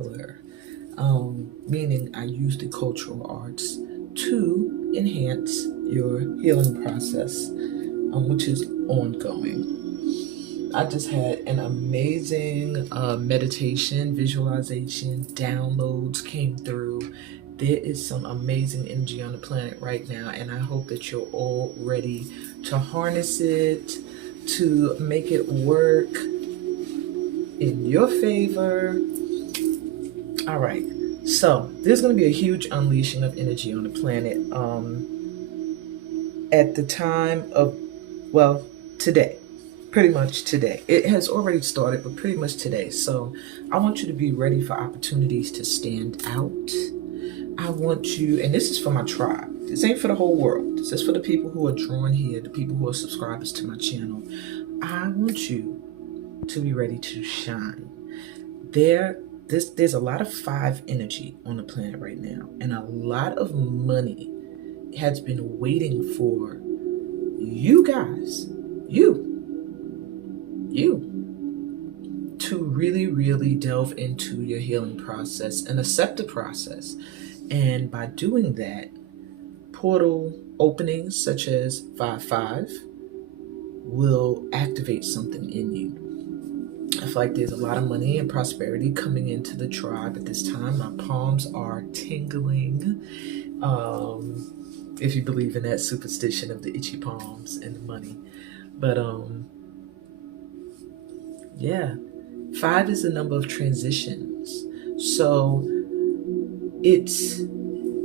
healer, meaning I use the cultural arts to enhance your healing process, which is ongoing. I just had an amazing meditation, visualization, downloads came through. There is some amazing energy on the planet right now, and I hope that you're all ready to harness it, to make it work in your favor. All right, so there's going to be a huge unleashing of energy on the planet at the time of, well, today. Pretty much today. It has already started, but pretty much today. So I want you to be ready for opportunities to stand out. I want you, and this is for my tribe. This ain't for the whole world. This is for the people who are drawn here, the people who are subscribers to my channel. I want you to be ready to shine. There's a lot of 5 energy on the planet right now, and a lot of money has been waiting for you guys, you to really, really delve into your healing process and accept the process. And by doing that, portal openings such as 5-5 will activate something in you. I feel like there's a lot of money and prosperity coming into the tribe at this time. My palms are tingling. If you believe in that superstition of the itchy palms and the money. But yeah, 5 is the number of transitions. So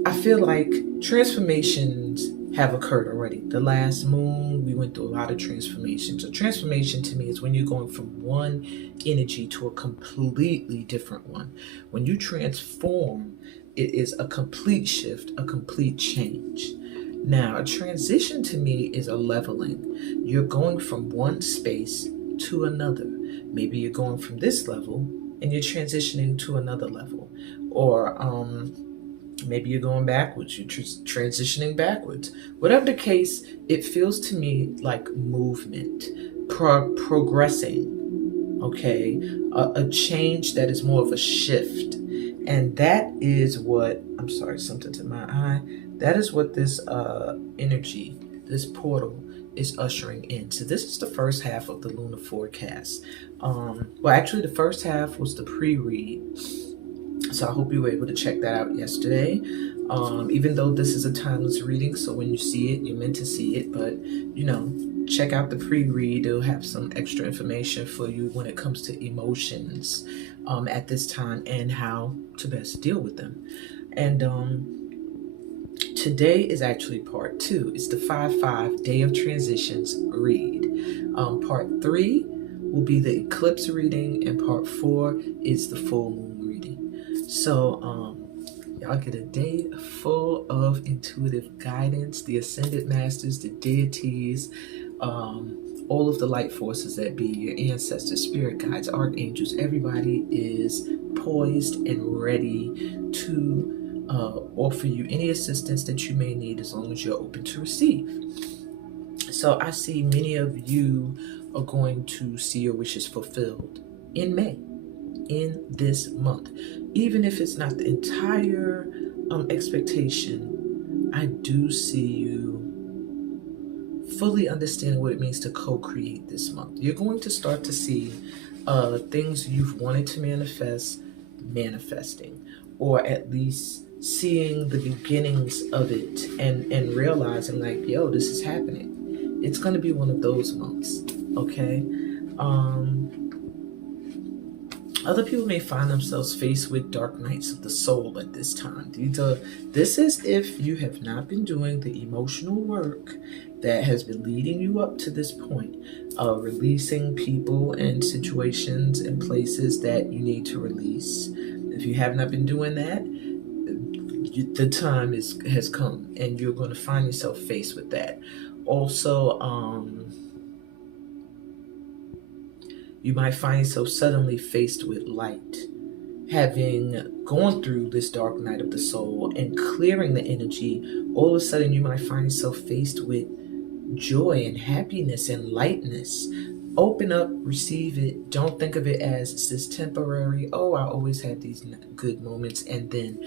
I feel like transformations have occurred already. The last moon, we went through a lot of transformations. A transformation to me is when you're going from one energy to a completely different one. When you transform, it is a complete shift, a complete change. Now, a transition to me is a leveling. You're going from one space to another. Maybe you're going from this level and you're transitioning to another level. Or maybe you're going backwards, you're transitioning backwards. Whatever the case, it feels to me like movement, progressing, okay? A change that is more of a shift. And that is what, I'm sorry, something to my eye. That is what this energy, this portal is ushering in. So this is the first half of the lunar forecast. Well, actually the first half was the pre-read. So I hope you were able to check that out yesterday. Even though this is a timeless reading, so when you see it, you're meant to see it. But, check out the pre-read. It'll have some extra information for you when it comes to emotions at this time and how to best deal with them. And today is actually part 2. It's the 5-5 Day of Transitions read. Part 3 will be the eclipse reading, and part 4 is the full moon reading. So y'all get a day full of intuitive guidance, the ascended masters, the deities, all of the light forces that be, your ancestors, spirit guides, archangels. Everybody is poised and ready to offer you any assistance that you may need, as long as you're open to receive. So I see many of you are going to see your wishes fulfilled in May, in this month. Even if it's not the entire expectation, I do see you fully understanding what it means to co-create this month. You're going to start to see things you've wanted to manifest, manifesting, or at least seeing the beginnings of it and realizing like, yo, this is happening. It's going to be one of those months, okay? Other people may find themselves faced with dark nights of the soul at this time. This is if you have not been doing the emotional work that has been leading you up to this point, releasing people and situations and places that you need to release. If you have not been doing that, the time has come, and you're going to find yourself faced with that. Also, you might find yourself suddenly faced with light. Having gone through this dark night of the soul and clearing the energy, all of a sudden you might find yourself faced with joy and happiness and lightness. open up, receive it. Don't think of it as it's this temporary, oh, I always have these good moments, and then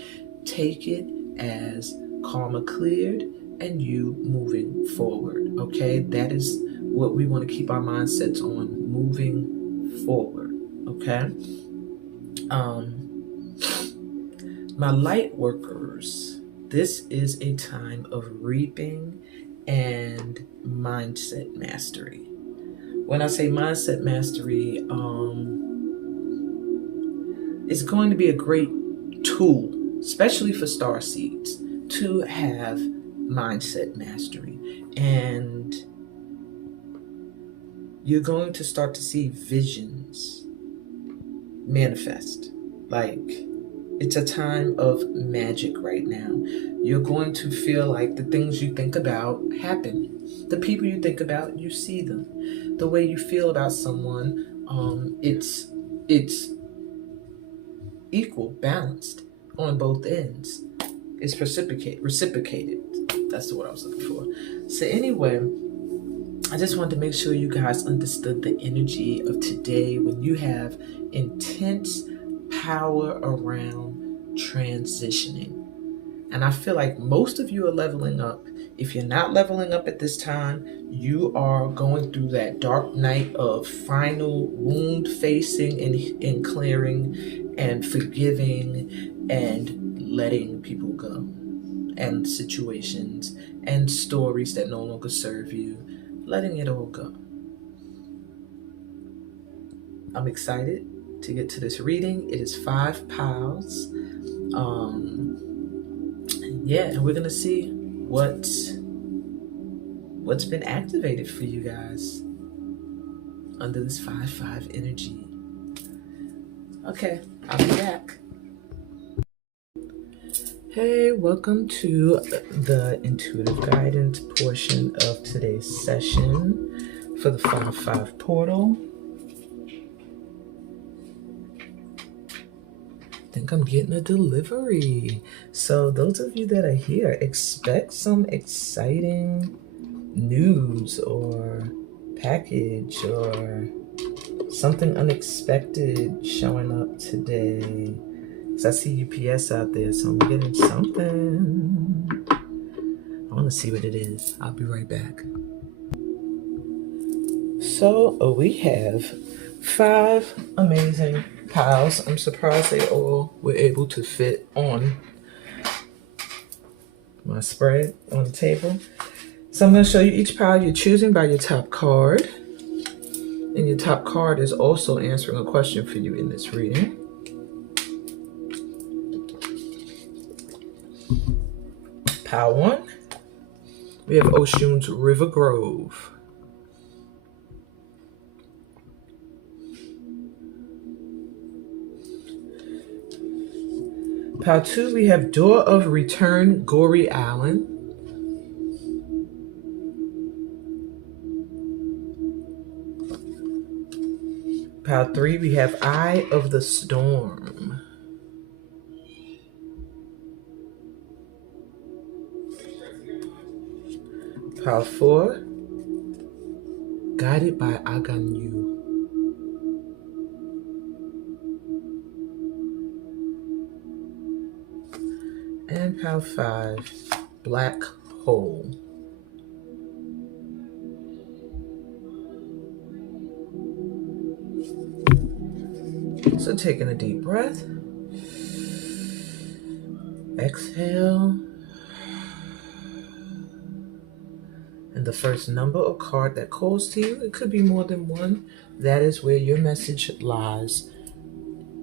take it as karma cleared and you moving forward. Okay, that is what we want to keep our mindsets on, moving forward. Okay. My light workers, this is a time of reaping and mindset mastery. When I say mindset mastery, it's going to be a great tool, especially for star seeds, to have mindset mastery. And you're going to start to see visions manifest. Like, it's a time of magic right now. You're going to feel like the things you think about happen. The people you think about, you see them. The way you feel about someone, it's equal, balanced on both ends. It's reciprocated. That's the word I was looking for. So anyway, I just wanted to make sure you guys understood the energy of today when you have intense power around transitioning. And I feel like most of you are leveling up. If you're not leveling up at this time, you are going through that dark night of final wound facing and clearing and forgiving and letting people go, and situations and stories that no longer serve you, letting it all go. I'm excited to get to this reading. It is 5 piles. Yeah, and we're gonna see what's been activated for you guys under this 5-5 energy. Okay, I'll be back. Hey, welcome to the intuitive guidance portion of today's session for the 5-5 portal. I think I'm getting a delivery. So those of you that are here, expect some exciting news or package or something unexpected showing up today. Because I see UPS out there, so I'm getting something. I want to see what it is. I'll be right back. So we have 5 amazing piles. I'm surprised they all were able to fit on my spread on the table. So I'm going to show you each pile you're choosing by your top card. And your top card is also answering a question for you in this reading. Pile 1, we have Oshun's River Grove. Pile 2, we have Door of Return, Gory Island. Pile 3, we have Eye of the Storm. Pile 4, Guided by Aganyu. And pile 5, Black Hole. So taking a deep breath. Exhale. And the first number or card that calls to you, it could be more than one, that is where your message lies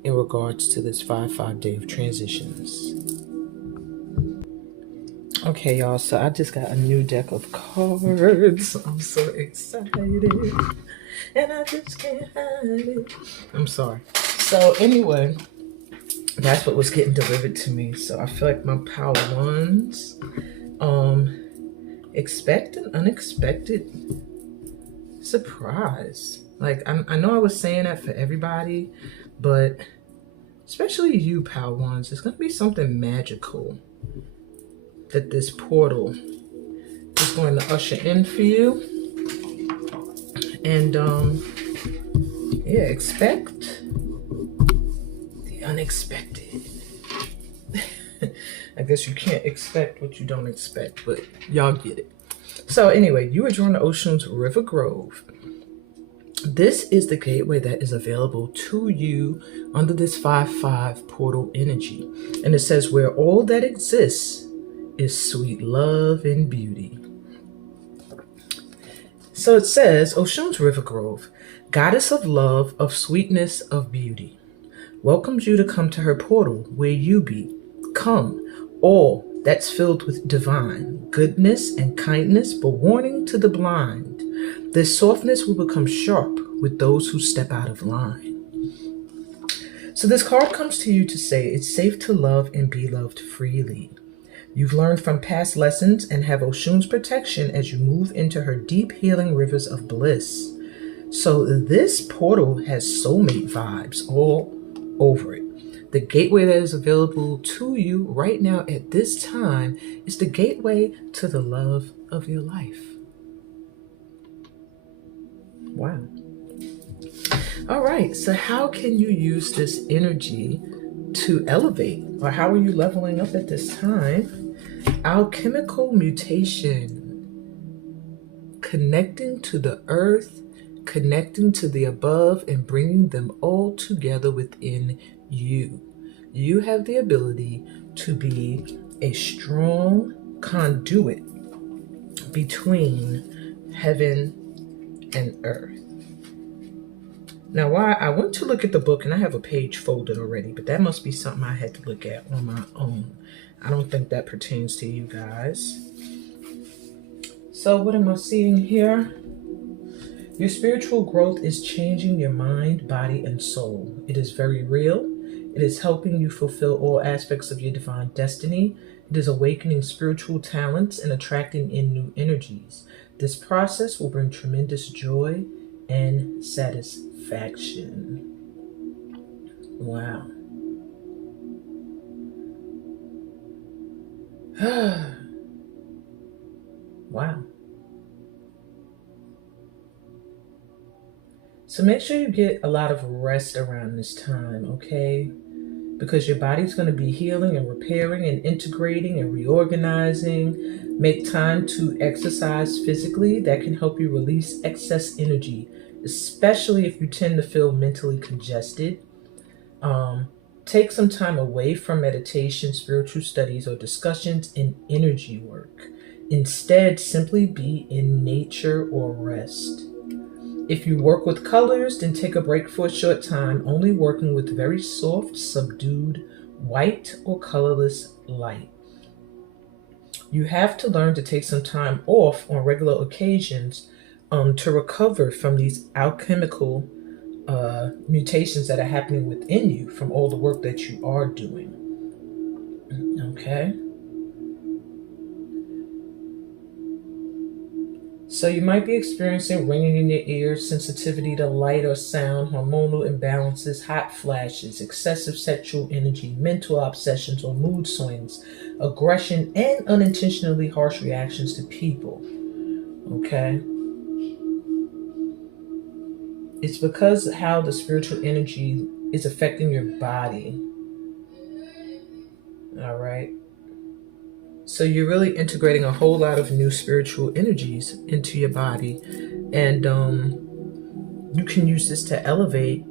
in regards to this 5-5 day of transitions. Okay, y'all, so I just got a new deck of cards. I'm so excited. And I just can't hide it. I'm sorry. So anyway, that's what was getting delivered to me. So I feel like my pile 1s, expect an unexpected surprise. Like, I know I was saying that for everybody, but especially you, pile 1s, it's going to be something magical that this portal is going to usher in for you. And Yeah, expect the unexpected. I guess you can't expect what you don't expect, but y'all get it. So anyway, you were drawn to Oshun's River Grove. This is the gateway that is available to you under this 5-5 portal energy. And it says, where all that exists is sweet love and beauty. So it says, Oshun's River Grove, goddess of love, of sweetness, of beauty, welcomes you to come to her portal where you be. Come, all that's filled with divine goodness and kindness, but warning to the blind. This softness will become sharp with those who step out of line. So this card comes to you to say it's safe to love and be loved freely. You've learned from past lessons and have Oshun's protection as you move into her deep healing rivers of bliss. So this portal has soulmate vibes all over it. The gateway that is available to you right now at this time is the gateway to the love of your life. Wow. All right, so how can you use this energy to elevate, or how are you leveling up at this time? Alchemical mutation, connecting to the earth, connecting to the above, and bringing them all together within you. You have the ability to be a strong conduit between heaven and earth. Now, why I went to look at the book, and I have a page folded already, but that must be something I had to look at on my own. I don't think that pertains to you guys. So what am I seeing here? Your spiritual growth is changing your mind, body, and soul. It is very real. It is helping you fulfill all aspects of your divine destiny. It is awakening spiritual talents and attracting in new energies. This process will bring tremendous joy and satisfaction. Wow. Wow. So make sure you get a lot of rest around this time, okay? Because your body's going to be healing and repairing and integrating and reorganizing. Make time to exercise physically. That can help you release excess energy, especially if you tend to feel mentally congested. Take some time away from meditation, spiritual studies, or discussions and energy work. Instead, simply be in nature or rest. If you work with colors, then take a break for a short time, only working with very soft, subdued, white or colorless light. You have to learn to take some time off on regular occasions to recover from these alchemical mutations that are happening within you from all the work that you are doing. Okay? So you might be experiencing ringing in your ears, sensitivity to light or sound, hormonal imbalances, hot flashes, excessive sexual energy, mental obsessions or mood swings, aggression, and unintentionally harsh reactions to people. Okay? It's because how the spiritual energy is affecting your body. All right? So you're really integrating a whole lot of new spiritual energies into your body. And you can use this to elevate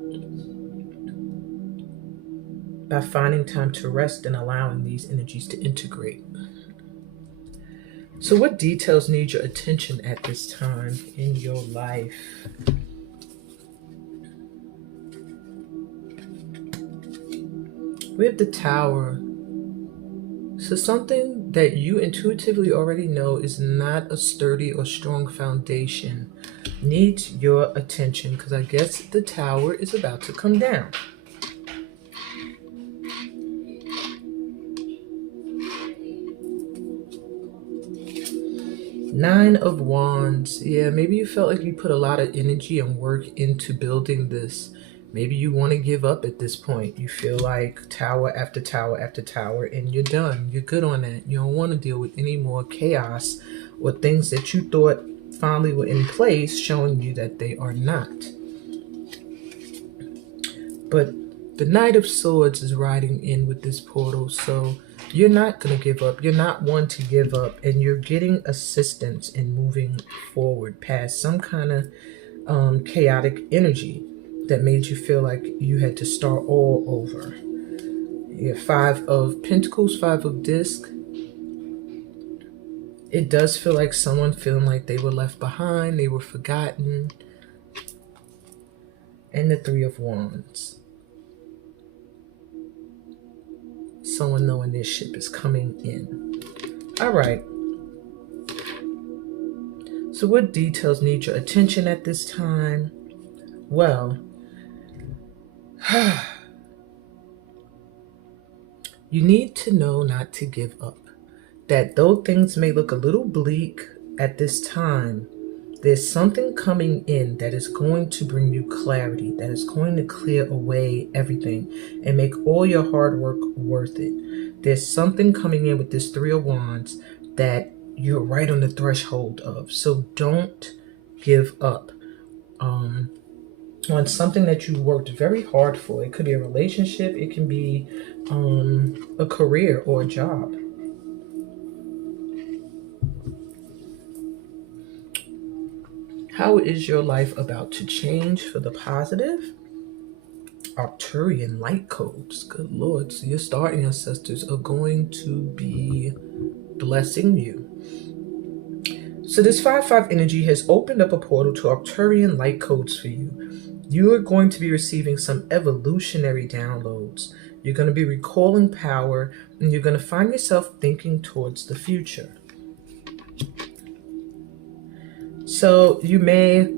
by finding time to rest and allowing these energies to integrate. So what details need your attention at this time in your life? We have the Tower. So something that you intuitively already know is not a sturdy or strong foundation needs your attention, because I guess the Tower is about to come down. Nine of Wands. Yeah, maybe you felt like you put a lot of energy and work into building this. Maybe you want to give up at this point. You feel like tower after tower after tower and you're done. You're good on that. You don't want to deal with any more chaos or things that you thought finally were in place, showing you that they are not. But the Knight of Swords is riding in with this portal, so you're not going to give up. You're not one to give up, and you're getting assistance in moving forward past some kind of chaotic energy that made you feel like you had to start all over. You have 5 of Pentacles, 5 of Disc. It does feel like someone feeling like they were left behind, they were forgotten. And the 3 of Wands. Someone knowing their ship is coming in. All right. So what details need your attention at this time? Well, you need to know not to give up. That though things may look a little bleak at this time, there's something coming in that is going to bring you clarity, that is going to clear away everything and make all your hard work worth it. There's something coming in with this 3 of Wands that you're right on the threshold of. So don't give up on something that you worked very hard for. It could be a relationship, it can be a career or a job. How is your life about to change for the positive? Arcturian light codes. Good Lord. So your star ancestors are going to be blessing you. So this 5-5 energy has opened up a portal to Arcturian light codes for you. You are going to be receiving some evolutionary downloads. You're going to be recalling power, and you're going to find yourself thinking towards the future. So you may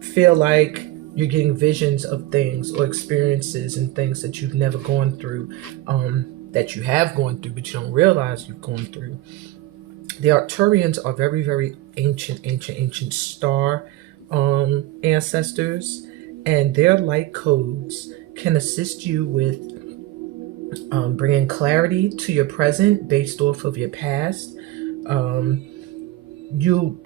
feel like you're getting visions of things or experiences and things that you've never gone through, that you have gone through, but you don't realize you've gone through. The Arcturians are very, very ancient star ancestors, and their light codes can assist you with bringing clarity to your present based off of your past. You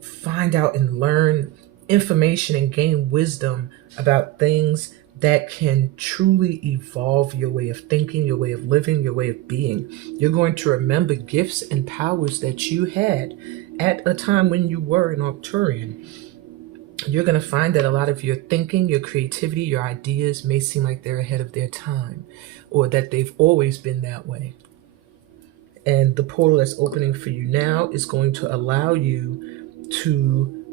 find out and learn information and gain wisdom about things that can truly evolve your way of thinking, your way of living, your way of being. You're going to remember gifts and powers that you had at a time when you were an Arcturian. You're going to find that a lot of your thinking, your creativity, your ideas may seem like they're ahead of their time, or that they've always been that way. And the portal that's opening for you now is going to allow you to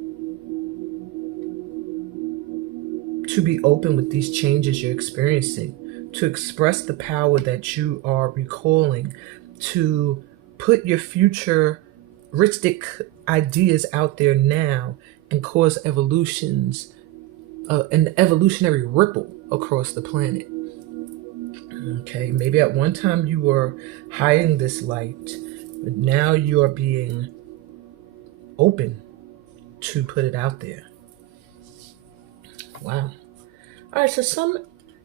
be open with these changes you're experiencing, to express the power that you are recalling, to put your futuristic ideas out there now and cause evolutions, an evolutionary ripple across the planet. Okay, maybe at one time you were hiding this light, but now you are being open to put it out there. Wow. All right, so some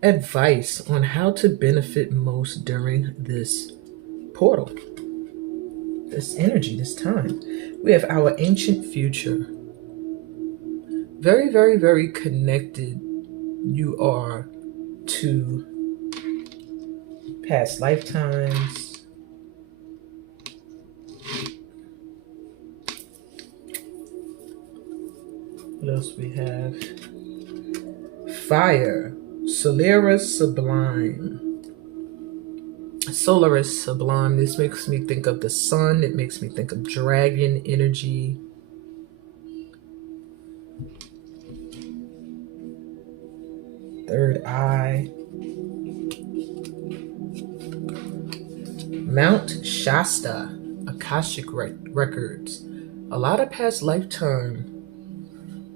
advice on how to benefit most during this portal, this energy, this time. We have our ancient future. Very, very, very connected you are to past lifetimes. What else we have? Fire, Solaris Sublime. Solaris Sublime. This makes me think of the sun. It makes me think of dragon energy. Third eye. Mount Shasta, Akashic Records. A lot of past lifetime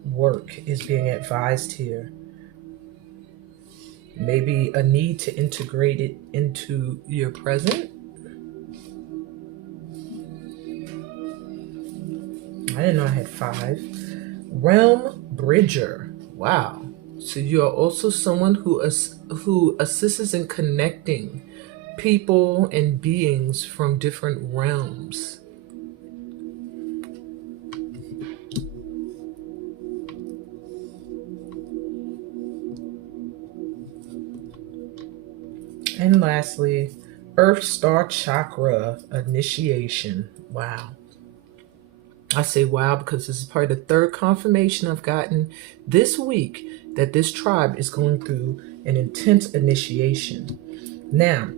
work is being advised here. Maybe a need to integrate it into your present. I didn't know I had 5. Realm Bridger. Wow. So you are also someone who assists in connecting people and beings from different realms. And lastly, Earth Star Chakra Initiation. Wow. I say wow because this is probably the third confirmation I've gotten this week that this tribe is going through an intense initiation. Now,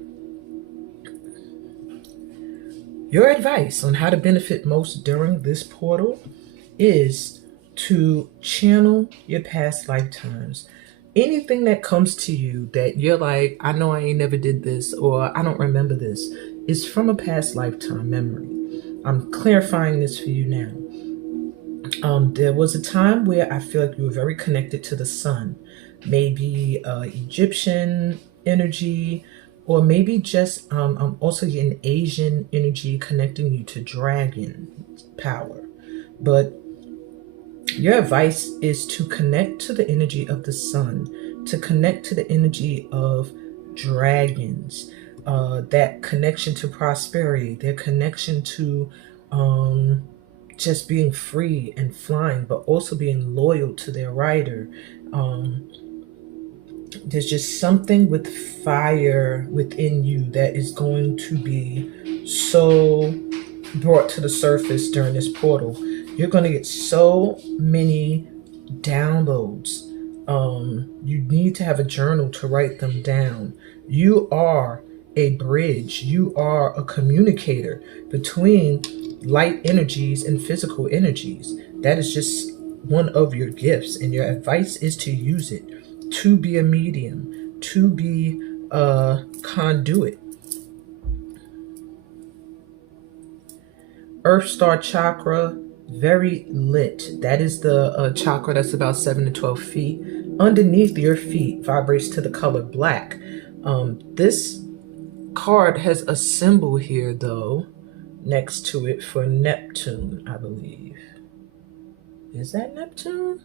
your advice on how to benefit most during this portal is to channel your past lifetimes. Anything that comes to you that you're like, I know I ain't never did this, or I don't remember this, is from a past lifetime memory. I'm clarifying this for you now. There was a time where I feel like you were very connected to the sun, maybe Egyptian energy, or maybe just I'm also getting Asian energy connecting you to dragon power. But your advice is to connect to the energy of the sun, to connect to the energy of dragons, that connection to prosperity, their connection to just being free and flying, but also being loyal to their rider. There's just something with fire within you that is going to be so brought to the surface during this portal. You're going to get so many downloads. You need to have a journal to write them down. You are a bridge. You are a communicator between light energies and physical energies. That is just one of your gifts, and your advice is to use it, to be a medium, to be a conduit. Earth Star Chakra, very lit. That is the chakra that's about 7 to 12 feet. Underneath your feet vibrates to the color black. This card has a symbol here, though, next to it for Neptune, I believe. Is that Neptune?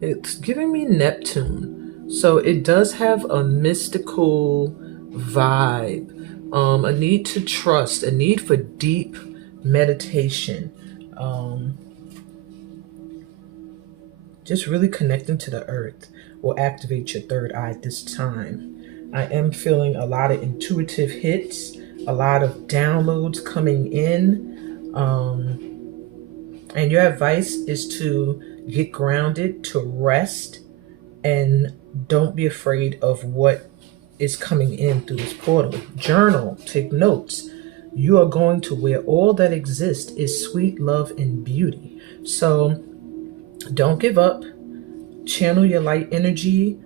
It's giving me Neptune. So it does have a mystical vibe. A need to trust, a need for deep meditation, just really connecting to the earth will activate your third eye this time. I am feeling a lot of intuitive hits, a lot of downloads coming in, and your advice is to get grounded, to rest, and don't be afraid of what is coming in through this portal. Journal, take notes. You are going to where all that exists is sweet love and beauty. So don't give up. Channel your light energy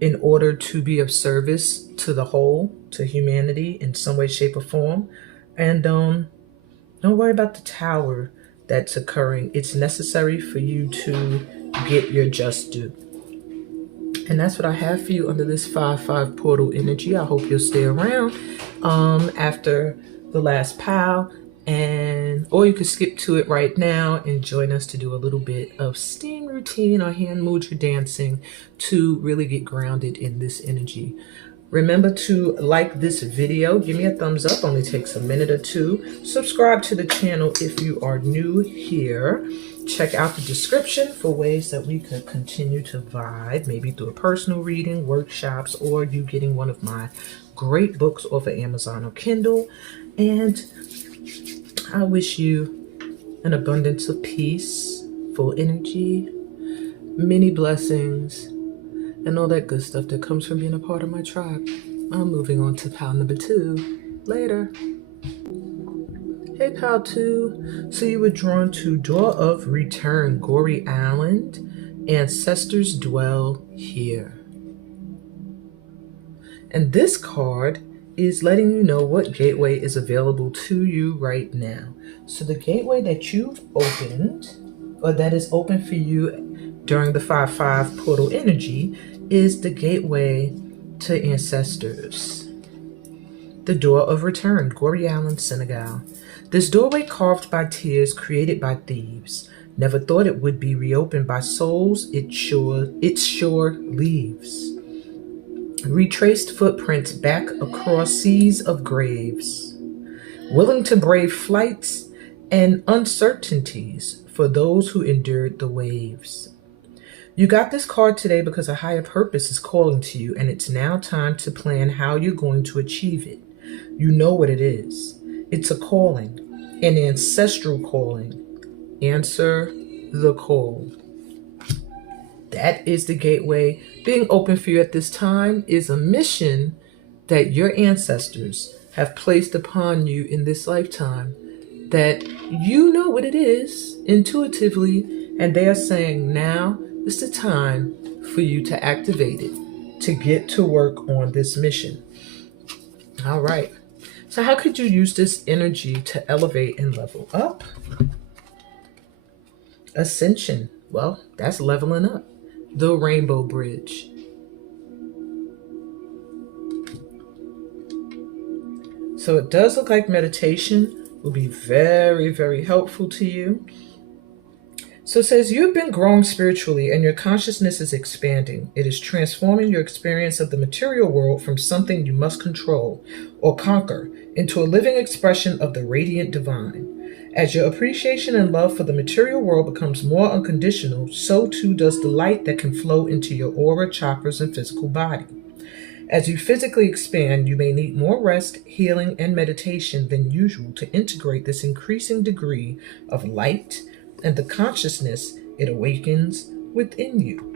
in order to be of service to the whole, to humanity in some way, shape, or form. And don't worry about the tower that's occurring. It's necessary for you to get your just due. And that's what I have for you under this 5-5 portal energy. I hope you'll stay around after the last pile, or you can skip to it right now and join us to do a little bit of steam routine or hand mudra dancing to really get grounded in this energy. Remember to like this video, give me a thumbs up, only takes a minute or two. Subscribe to the channel if you are new here. Check out the description for ways that we could continue to vibe, maybe through a personal reading, workshops, or you getting one of my great books off of Amazon or Kindle. And I wish you an abundance of peace, full energy, many blessings, and all that good stuff that comes from being a part of my tribe. I'm moving on to pile number 2. Later. Hey, pile 2. So you were drawn to Door of Return, Gory Island. Ancestors dwell here. And this card is letting you know what gateway is available to you right now. So the gateway that you've opened, or that is open for you during the 5-5 portal energy, is the gateway to ancestors. The Door of Return, Gory Island, Senegal. This doorway carved by tears, created by thieves. Never thought it would be reopened by souls it sure leaves. Retraced footprints back across seas of graves. Willing to brave flights and uncertainties for those who endured the waves. You got this card today because a higher purpose is calling to you, and it's now time to plan how you're going to achieve it. You know what it is. It's a calling, an ancestral calling. Answer the call. That is the gateway. Being open for you at this time is a mission that your ancestors have placed upon you in this lifetime, that you know what it is intuitively, and they are saying now is the time for you to activate it, to get to work on this mission. All right. So, how could you use this energy to elevate and level up? Ascension. Well, that's leveling up. The Rainbow Bridge. So it does look like meditation will be very, very helpful to you. So it says you've been growing spiritually and your consciousness is expanding. It is transforming your experience of the material world from something you must control or conquer into a living expression of the radiant divine. As your appreciation and love for the material world becomes more unconditional, so too does the light that can flow into your aura, chakras, and physical body. As you physically expand, you may need more rest, healing, and meditation than usual to integrate this increasing degree of light and the consciousness it awakens within you.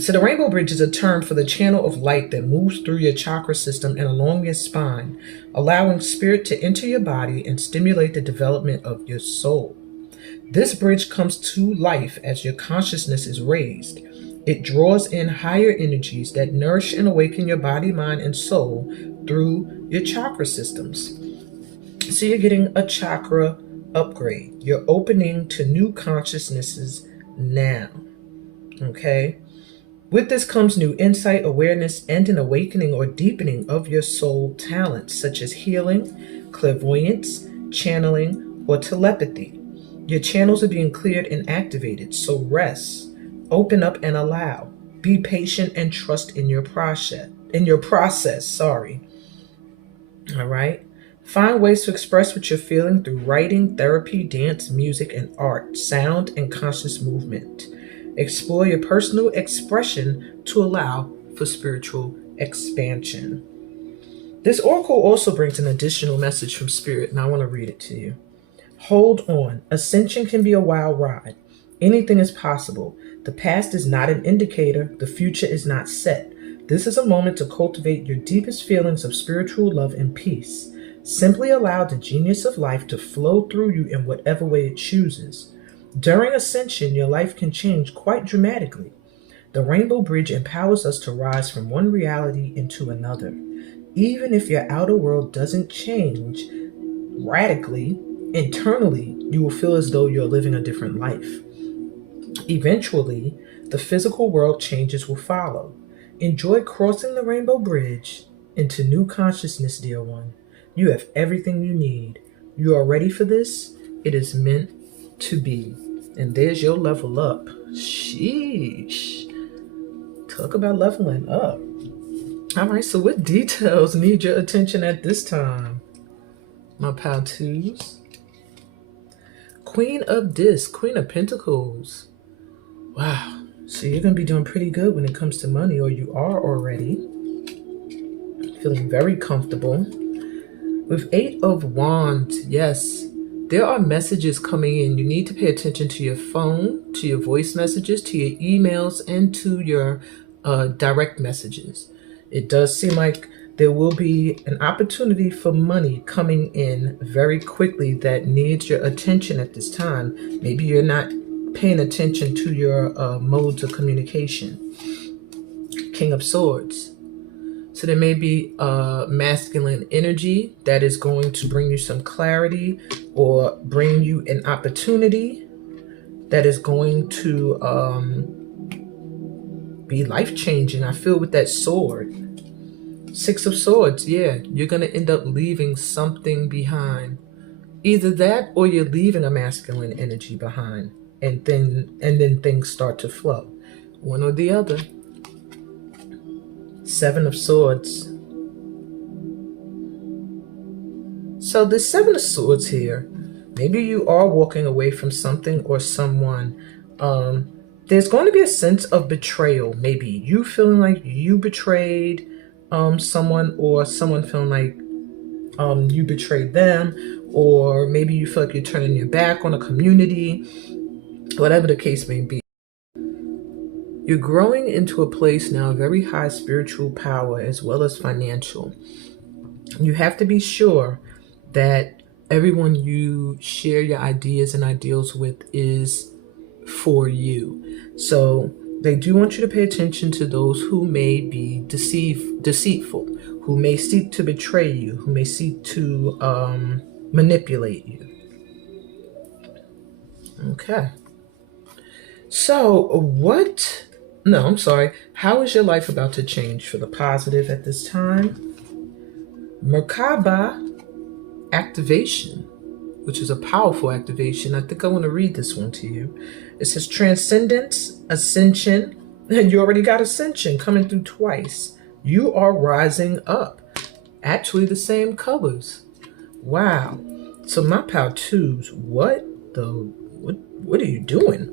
So the Rainbow Bridge is a term for the channel of light that moves through your chakra system and along your spine, allowing spirit to enter your body and stimulate the development of your soul. This bridge comes to life as your consciousness is raised. It draws in higher energies that nourish and awaken your body, mind, and soul through your chakra systems. So you're getting a chakra upgrade. You're opening to new consciousnesses now. Okay? With this comes new insight, awareness, and an awakening or deepening of your soul talents, such as healing, clairvoyance, channeling, or telepathy. Your channels are being cleared and activated, so rest, open up and allow. Be patient and trust in your process. Sorry. All right. Find ways to express what you're feeling through writing, therapy, dance, music, and art, sound, and conscious movement. Explore your personal expression to allow for spiritual expansion. This oracle also brings an additional message from Spirit, and I want to read it to you. Hold on. Ascension can be a wild ride. Anything is possible. The past is not an indicator. The future is not set. This is a moment to cultivate your deepest feelings of spiritual love and peace. Simply allow the genius of life to flow through you in whatever way it chooses. During ascension, your life can change quite dramatically. The Rainbow Bridge empowers us to rise from one reality into another. Even if your outer world doesn't change radically, internally, you will feel as though you're living a different life. Eventually, the physical world changes will follow. Enjoy crossing the Rainbow Bridge into new consciousness, dear one. You have everything you need. You are ready for this. It is meant to be. And there's your level up. Sheesh. Talk about leveling up. All right, so what details need your attention at this time, my pal twos? Queen of Discs, Queen of Pentacles. Wow, so you're going to be doing pretty good when it comes to money, or you are already. Feeling very comfortable. With 8 of Wands, yes, there are messages coming in. You need to pay attention to your phone, to your voice messages, to your emails, and to your direct messages. It does seem like there will be an opportunity for money coming in very quickly that needs your attention at this time. Maybe you're not paying attention to your modes of communication. King of Swords. So there may be masculine energy that is going to bring you some clarity or bring you an opportunity that is going to be life-changing. I feel with that sword. 6 of Swords, yeah, you're going to end up leaving something behind. Either that or you're leaving a masculine energy behind, and then things start to flow. One or the other. 7 of Swords. So the 7 of Swords here, maybe you are walking away from something or someone there's going to be a sense of betrayal. Maybe you feeling like you betrayed someone, or someone feeling like you betrayed them, or maybe you feel like you're turning your back on a community, whatever the case may be. You're growing into a place now of very high spiritual power as well as financial. You have to be sure that everyone you share your ideas and ideals with is for you. So they do want you to pay attention to those who may be deceitful, who may seek to betray you, who may seek to manipulate you. Okay. So how is your life about to change for the positive at this time? Merkaba activation, which is a powerful activation. I think I want to read this one to you. It says transcendence, ascension, and you already got ascension coming through twice. You are rising up. Actually, the same colors. Wow. So my power twos, what are you doing?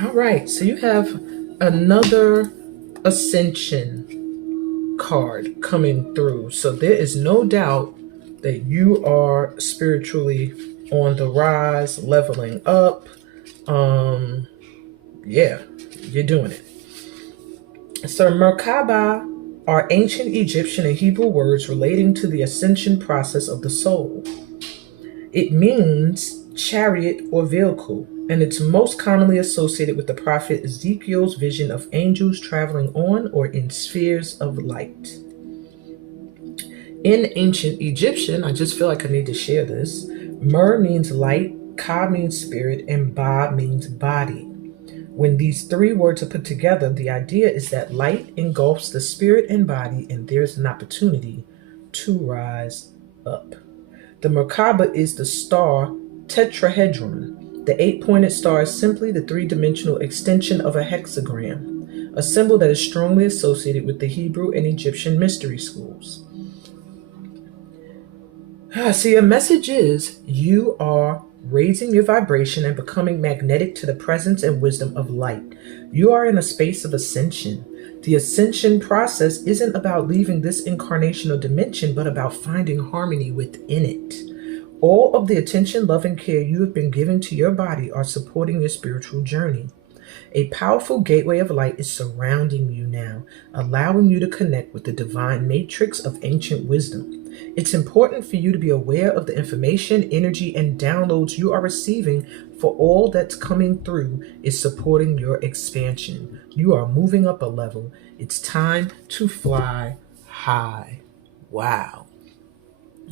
All right, so you have another ascension card coming through. So there is no doubt that you are spiritually on the rise, leveling up. Yeah, you're doing it. So Merkaba are ancient Egyptian and Hebrew words relating to the ascension process of the soul. It means chariot or vehicle, and it's most commonly associated with the prophet Ezekiel's vision of angels traveling on or in spheres of light. In ancient Egyptian, I just feel like I need to share this. Mer means light, Ka means spirit, and Ba means body. When these three words are put together, the idea is that light engulfs the spirit and body, and there's an opportunity to rise up. The Merkaba is the star tetrahedron. The 8-pointed star is simply the 3-dimensional extension of a hexagram, a symbol that is strongly associated with the Hebrew and Egyptian mystery schools. So your message is you are raising your vibration and becoming magnetic to the presence and wisdom of light. You are in a space of ascension. The ascension process isn't about leaving this incarnation or dimension, but about finding harmony within it. All of the attention, love, and care you have been giving to your body are supporting your spiritual journey. A powerful gateway of light is surrounding you now, allowing you to connect with the divine matrix of ancient wisdom. It's important for you to be aware of the information, energy, and downloads you are receiving, for all that's coming through is supporting your expansion. You are moving up a level. It's time to fly high. Wow.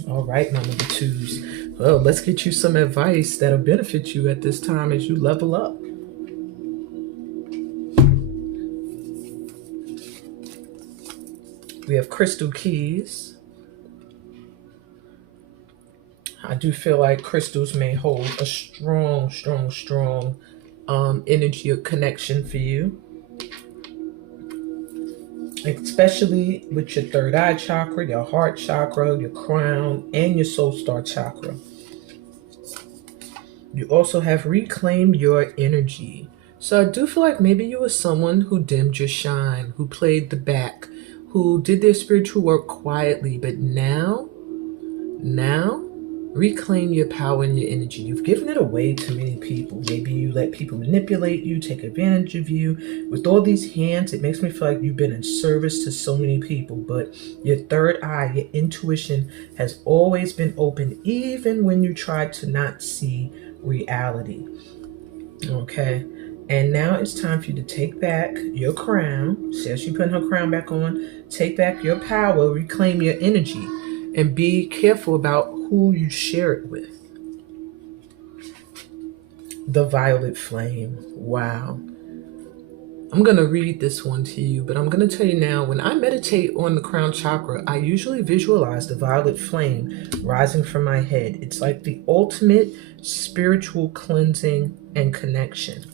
All right, my number twos. Well, let's get you some advice that'll benefit you at this time as you level up. We have crystal keys. I do feel like crystals may hold a strong energy of connection for you, especially with your third eye chakra, your heart chakra, your crown, and your soul star chakra. You also have reclaim your energy. So I do feel like maybe you were someone who dimmed your shine, who played the back, who did their spiritual work quietly, but now, reclaim your power and your energy. You've given it away to many people. Maybe you let people manipulate you, take advantage of you. With all these hands, it makes me feel like you've been in service to so many people, but your third eye, your intuition has always been open, even when you tried to not see reality. Okay? And now it's time for you to take back your crown. See how she's putting her crown back on? Take back your power, reclaim your energy, and be careful about who you share it with. The violet flame. Wow. I'm going to read this one to you, but I'm going to tell you now, when I meditate on the crown chakra, I usually visualize the violet flame rising from my head. It's like the ultimate spiritual cleansing and connection.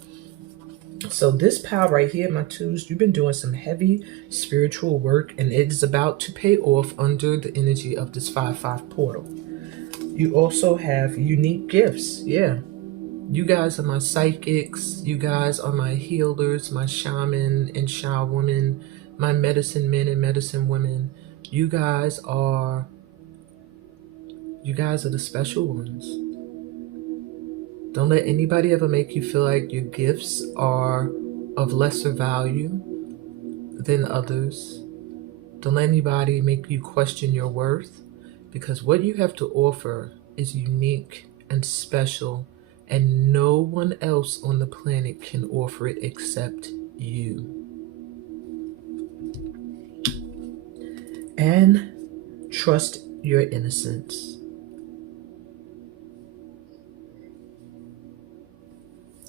So this power right here, my twos, you've been doing some heavy spiritual work, and it is about to pay off under the energy of this 5-5 portal. You also have unique gifts. Yeah. You guys are my psychics. You guys are my healers, my shaman and sha woman, my medicine men and medicine women. You guys are the special ones. Don't let anybody ever make you feel like your gifts are of lesser value than others. Don't let anybody make you question your worth, because what you have to offer is unique and special, and no one else on the planet can offer it except you. And trust your innocence.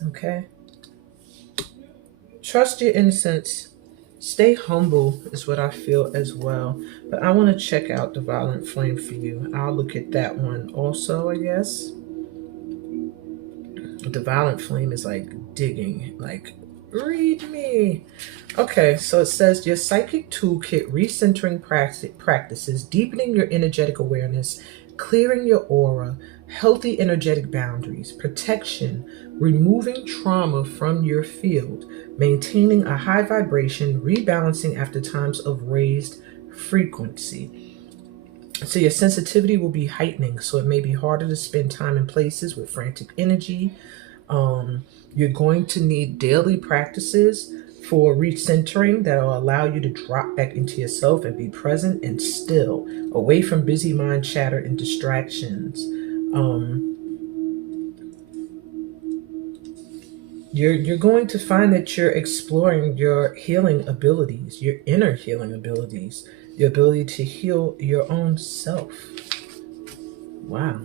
Okay? Trust your innocence. Stay humble is what I feel as well. But I want to check out the violent flame for you. I'll look at that one also, I guess. The violent flame is like digging, like, read me. Okay, so it says your psychic toolkit, recentering practices, deepening your energetic awareness, clearing your aura, healthy energetic boundaries, protection, removing trauma from your field, maintaining a high vibration, rebalancing after times of raised frequency. So your sensitivity will be heightening, so it may be harder to spend time in places with frantic energy. You're going to need daily practices for recentering that will allow you to drop back into yourself and be present and still, away from busy mind chatter and distractions. You're going to find that you're exploring your healing abilities, your inner healing abilities, the ability to heal your own self. Wow.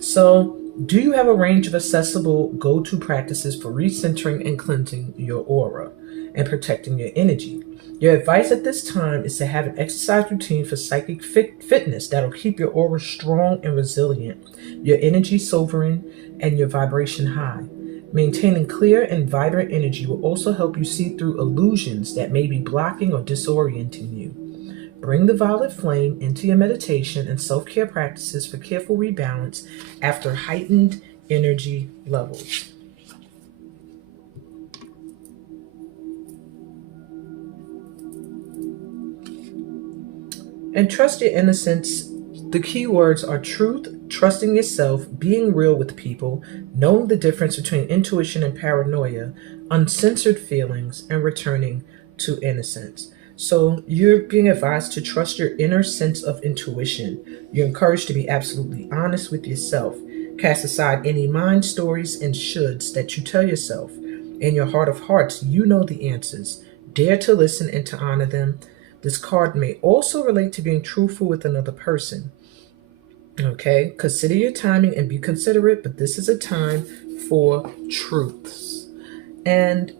So, do you have a range of accessible go-to practices for recentering and cleansing your aura and protecting your energy? Your advice at this time is to have an exercise routine for psychic fitness that'll keep your aura strong and resilient, your energy sovereign, and your vibration high. Maintaining clear and vibrant energy will also help you see through illusions that may be blocking or disorienting you. Bring the violet flame into your meditation and self-care practices for careful rebalance after heightened energy levels. And trust your innocence. The key words are truth, trusting yourself, being real with people, knowing the difference between intuition and paranoia, uncensored feelings, and returning to innocence. So you're being advised to trust your inner sense of intuition. You're encouraged to be absolutely honest with yourself. Cast aside any mind stories and shoulds that you tell yourself. In your heart of hearts, you know the answers. Dare to listen and to honor them. This card may also relate to being truthful with another person. Okay, consider your timing and be considerate, but this is a time for truths. And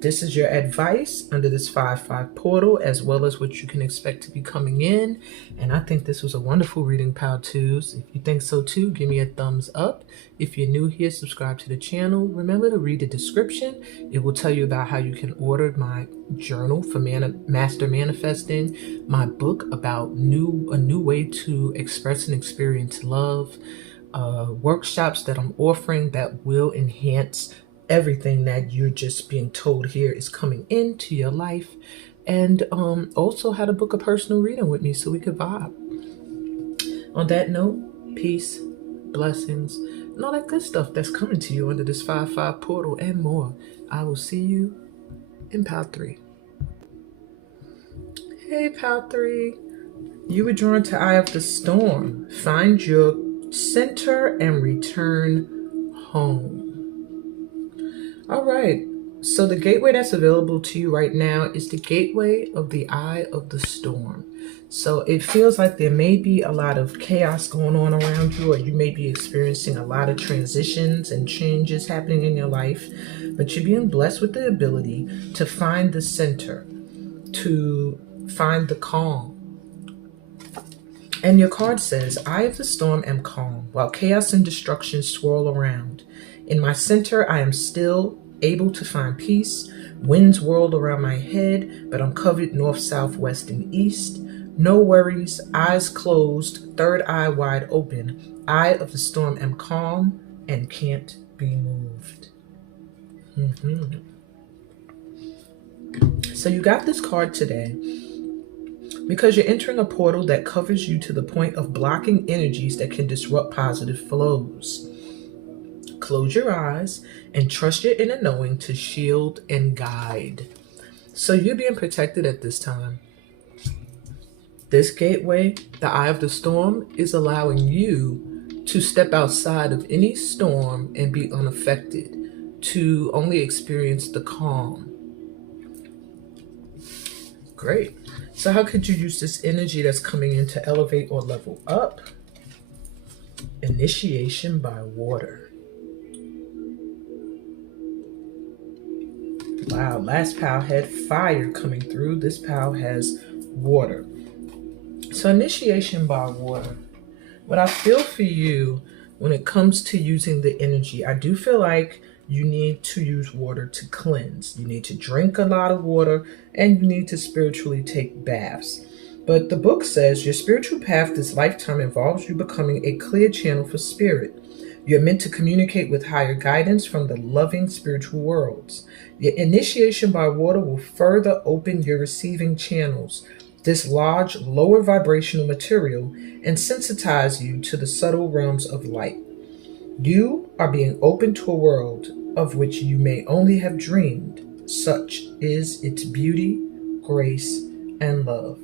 this is your advice under this 5/5 portal, as well as what you can expect to be coming in. And I think this was a wonderful reading, Pal Twos. If you think so too, give me a thumbs up. If you're new here, subscribe to the channel. Remember to read the description. It will tell you about how you can order my journal for master manifesting, my book about a new way to express and experience love, workshops that I'm offering that will enhance everything that you're just being told here is coming into your life, and also how to book a personal reading with me so we could vibe. On that note, peace, blessings, and all that good stuff that's coming to you under this 5/5 portal and more. I will see you in Pal 3. Hey, Pal 3. You were drawn to Eye of the Storm. Find your center and return home. All right, so the gateway that's available to you right now is the gateway of the Eye of the Storm. So it feels like there may be a lot of chaos going on around you, or you may be experiencing a lot of transitions and changes happening in your life, but you're being blessed with the ability to find the center, to find the calm. And your card says, Eye of the Storm am calm, while chaos and destruction swirl around. In my center, I am still able to find peace. Winds whirl around my head, but I'm covered north, south, west, and east. No worries, eyes closed, third eye wide open. Eye of the Storm am calm, and can't be moved. So you got this card today because you're entering a portal that covers you to the point of blocking energies that can disrupt positive flows. Close your eyes and trust your inner knowing to shield and guide. So you're being protected at this time. This gateway, the eye of the storm, is allowing you to step outside of any storm and be unaffected, to only experience the calm. Great. So how could you use this energy that's coming in to elevate or level up? Initiation by water. Wow, last pile had fire coming through. This pile has water. So initiation by water. What I feel for you when it comes to using the energy, I do feel like you need to use water to cleanse. You need to drink a lot of water, and you need to spiritually take baths. But the book says your spiritual path this lifetime involves you becoming a clear channel for spirit. You're meant to communicate with higher guidance from the loving spiritual worlds. Your initiation by water will further open your receiving channels, dislodge lower vibrational material, and sensitize you to the subtle realms of light. You are being opened to a world of which you may only have dreamed. Such is its beauty, grace, and love.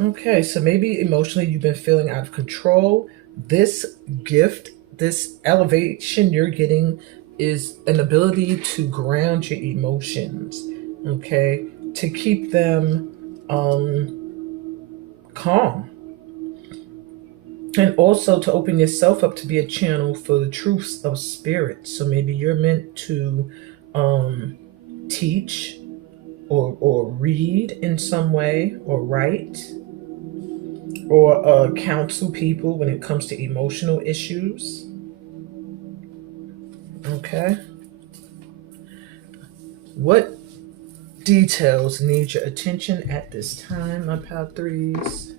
Okay, so maybe emotionally you've been feeling out of control. This gift, this elevation you're getting is an ability to ground your emotions, okay? To keep them calm. And also to open yourself up to be a channel for the truths of spirit. So maybe you're meant to teach or read in some way, or write, or counsel people when it comes to emotional issues. Okay. What details need your attention at this time, my pile threes?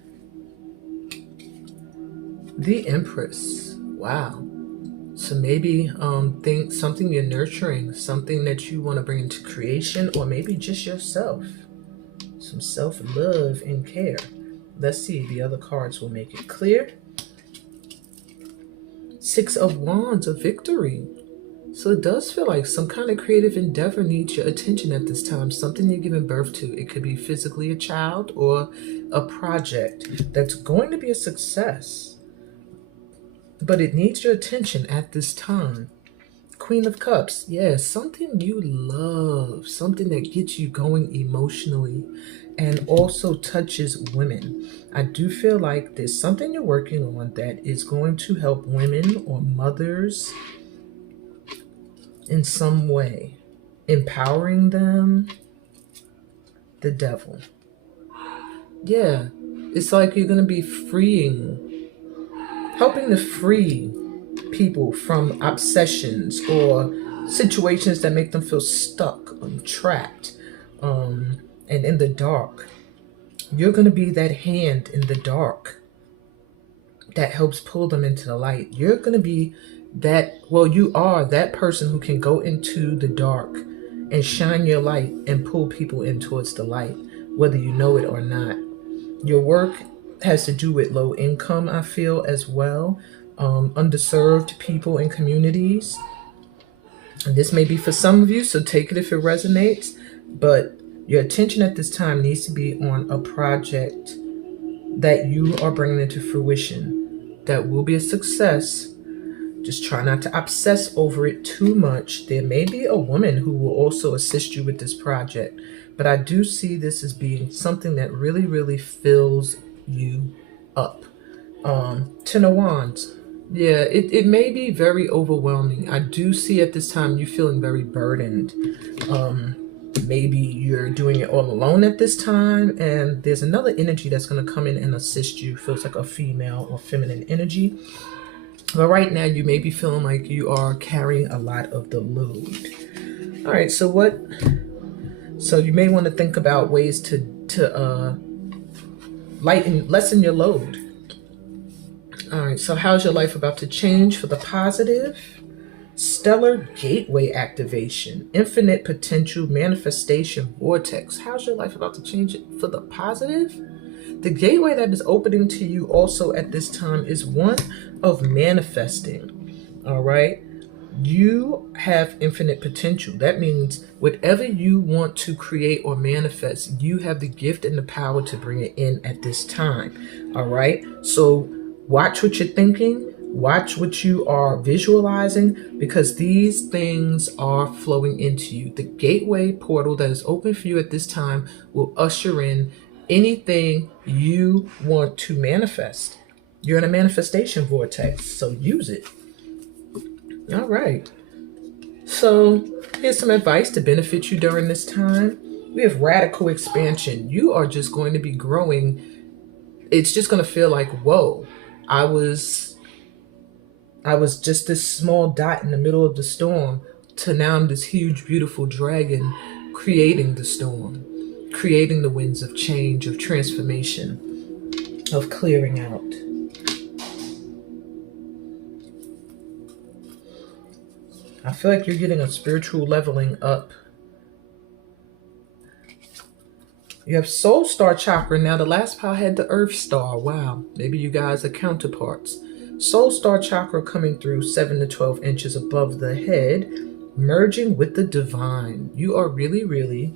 The Empress. Wow. So maybe think something you're nurturing, something that you want to bring into creation, or maybe just yourself. Some self-love and care. Let's see, the other cards will make it clear. Six of Wands, of victory. So it does feel like some kind of creative endeavor needs your attention at this time, something you're giving birth to. It could be physically a child or a project that's going to be a success, but it needs your attention at this time. Queen of Cups, yes, something you love, something that gets you going emotionally and also touches women. I do feel like there's something you're working on that is going to help women or mothers in some way, empowering them. The Devil. Yeah, it's like you're going to be helping to free people from obsessions or situations that make them feel stuck, trapped, and in the dark. You're going to be that hand in the dark that helps pull them into the light. You're going to be you are that person who can go into the dark and shine your light and pull people in towards the light, whether you know it or not. Your work has to do with low income, I feel, as well. Underserved people and communities. And this may be for some of you, so take it if it resonates. But your attention at this time needs to be on a project that you are bringing into fruition that will be a success. Just try not to obsess over it too much. There may be a woman who will also assist you with this project, but I do see this as being something that really, really fills you up. Ten of Wands. Yeah, it may be very overwhelming. I do see at this time you feeling very burdened. Maybe you're doing it all alone at this time, and there's another energy that's going to come in and assist you. Feels like a female or feminine energy. But right now you may be feeling like you are carrying a lot of the load. All right, so you may want to think about ways to lessen your load. All right, so how's your life about to change for the positive? Stellar gateway activation, infinite potential manifestation vortex. How's your life about to change for the positive? The gateway that is opening to you also at this time is one of manifesting. All right. You have infinite potential. That means whatever you want to create or manifest, you have the gift and the power to bring it in at this time. All right. So watch what you're thinking, watch what you are visualizing, because these things are flowing into you. The gateway portal that is open for you at this time will usher in anything you want to manifest. You're in a manifestation vortex, so use it. All right. So here's some advice to benefit you during this time. We have radical expansion. You are just going to be growing. It's just going to feel like, whoa, I was just this small dot in the middle of the storm to now I'm this huge, beautiful dragon creating the storm, creating the winds of change, of transformation, of clearing out. I feel like you're getting a spiritual leveling up. You have Soul Star Chakra. Now, the last pile had the Earth Star. Wow. Maybe you guys are counterparts. Soul Star Chakra coming through 7 to 12 inches above the head, merging with the divine. You are really, really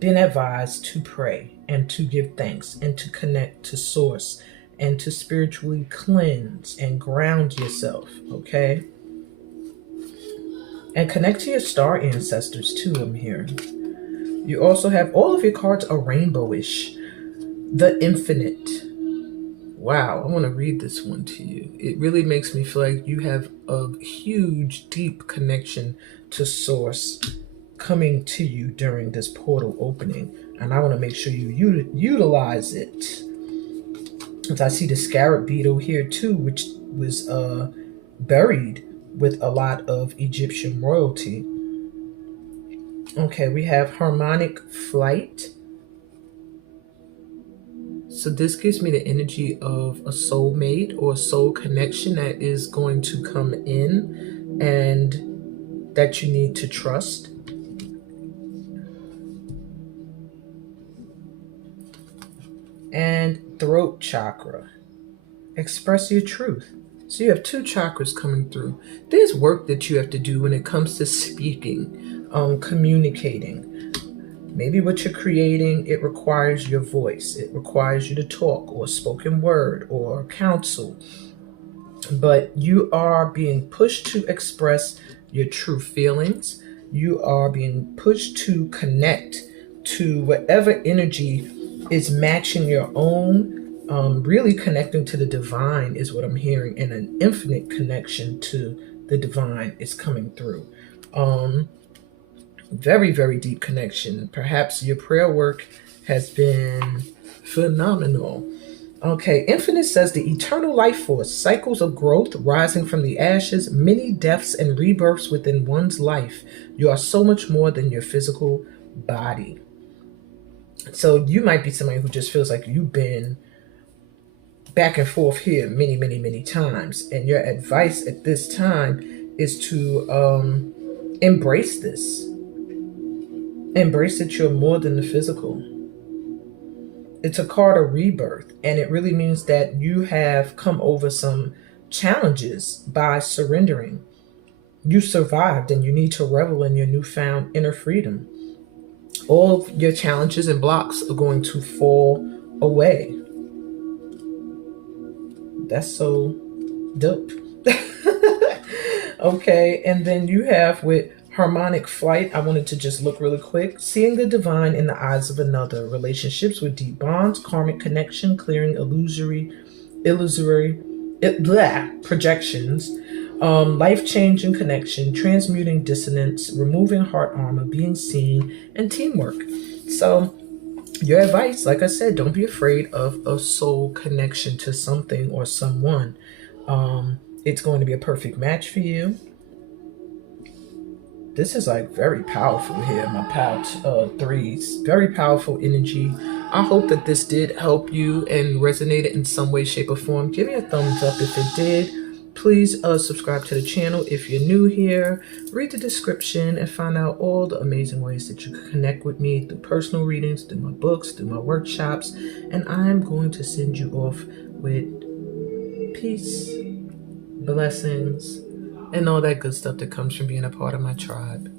been advised to pray and to give thanks and to connect to Source and to spiritually cleanse and ground yourself, okay? And connect to your star ancestors too, I'm hearing. You also have all of your cards are rainbowish. The infinite. Wow, I want to read this one to you. It really makes me feel like you have a huge, deep connection to Source coming to you during this portal opening. And I want to make sure you utilize it. As I see the scarab beetle here too, which was buried with a lot of Egyptian royalty. Okay, we have harmonic flight. So this gives me the energy of a soulmate or a soul connection that is going to come in and that you need to trust. And throat chakra. Express your truth. So you have two chakras coming through. There's work that you have to do when it comes to speaking, communicating. Maybe what you're creating, it requires your voice. It requires you to talk or spoken word or counsel. But you are being pushed to express your true feelings. You are being pushed to connect to whatever energy is matching your own. Really connecting to the divine is what I'm hearing, and an infinite connection to the divine is coming through. Very, very deep connection. Perhaps your prayer work has been phenomenal. Okay, Infinite says the eternal life force, cycles of growth rising from the ashes, many deaths and rebirths within one's life. You are so much more than your physical body. So you might be somebody who just feels like you've been back and forth here many, many, many times. And your advice at this time is to embrace this. Embrace that you're more than the physical. It's a card of rebirth, and it really means that you have come over some challenges by surrendering. You survived, and you need to revel in your newfound inner freedom. All of your challenges and blocks are going to fall away. That's so dope. Okay, and then you have with harmonic flight, I wanted to just look really quick. Seeing the divine in the eyes of another. Relationships with deep bonds, karmic connection, clearing illusory projections, life-changing connection, transmuting dissonance, removing heart armor, being seen, and teamwork. So your advice, like I said, don't be afraid of a soul connection to something or someone. It's going to be a perfect match for you. This is like very powerful here, my pile threes. Very powerful energy. I hope that this did help you and resonated in some way, shape, or form. Give me a thumbs up if it did. Please subscribe to the channel if you're new here. Read the description and find out all the amazing ways that you can connect with me through personal readings, through my books, through my workshops. And I'm going to send you off with peace, blessings, and all that good stuff that comes from being a part of my tribe.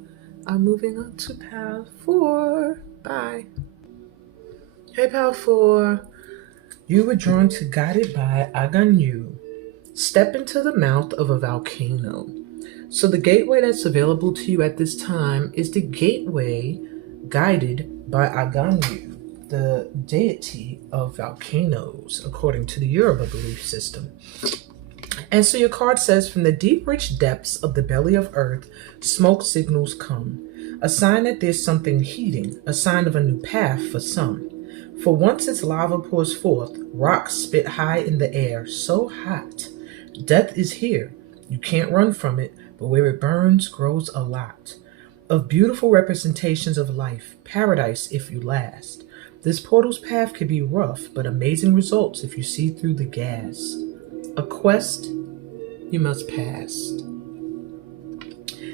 I'm moving on to Pal 4. Bye. Hey, Pal 4. You were drawn to Guided by Aganyu. Step into the mouth of a volcano. So the gateway that's available to you at this time is the gateway guided by Aganyu, the deity of volcanoes, according to the Yoruba belief system. And so your card says, from the deep, rich depths of the belly of earth, smoke signals come. A sign that there's something heating, a sign of a new path for some. For once its lava pours forth, rocks spit high in the air, so hot. Death is here. You can't run from it, but where it burns grows a lot. Of beautiful representations of life, paradise if you last. This portal's path can be rough, but amazing results if you see through the gas. A quest you must pass.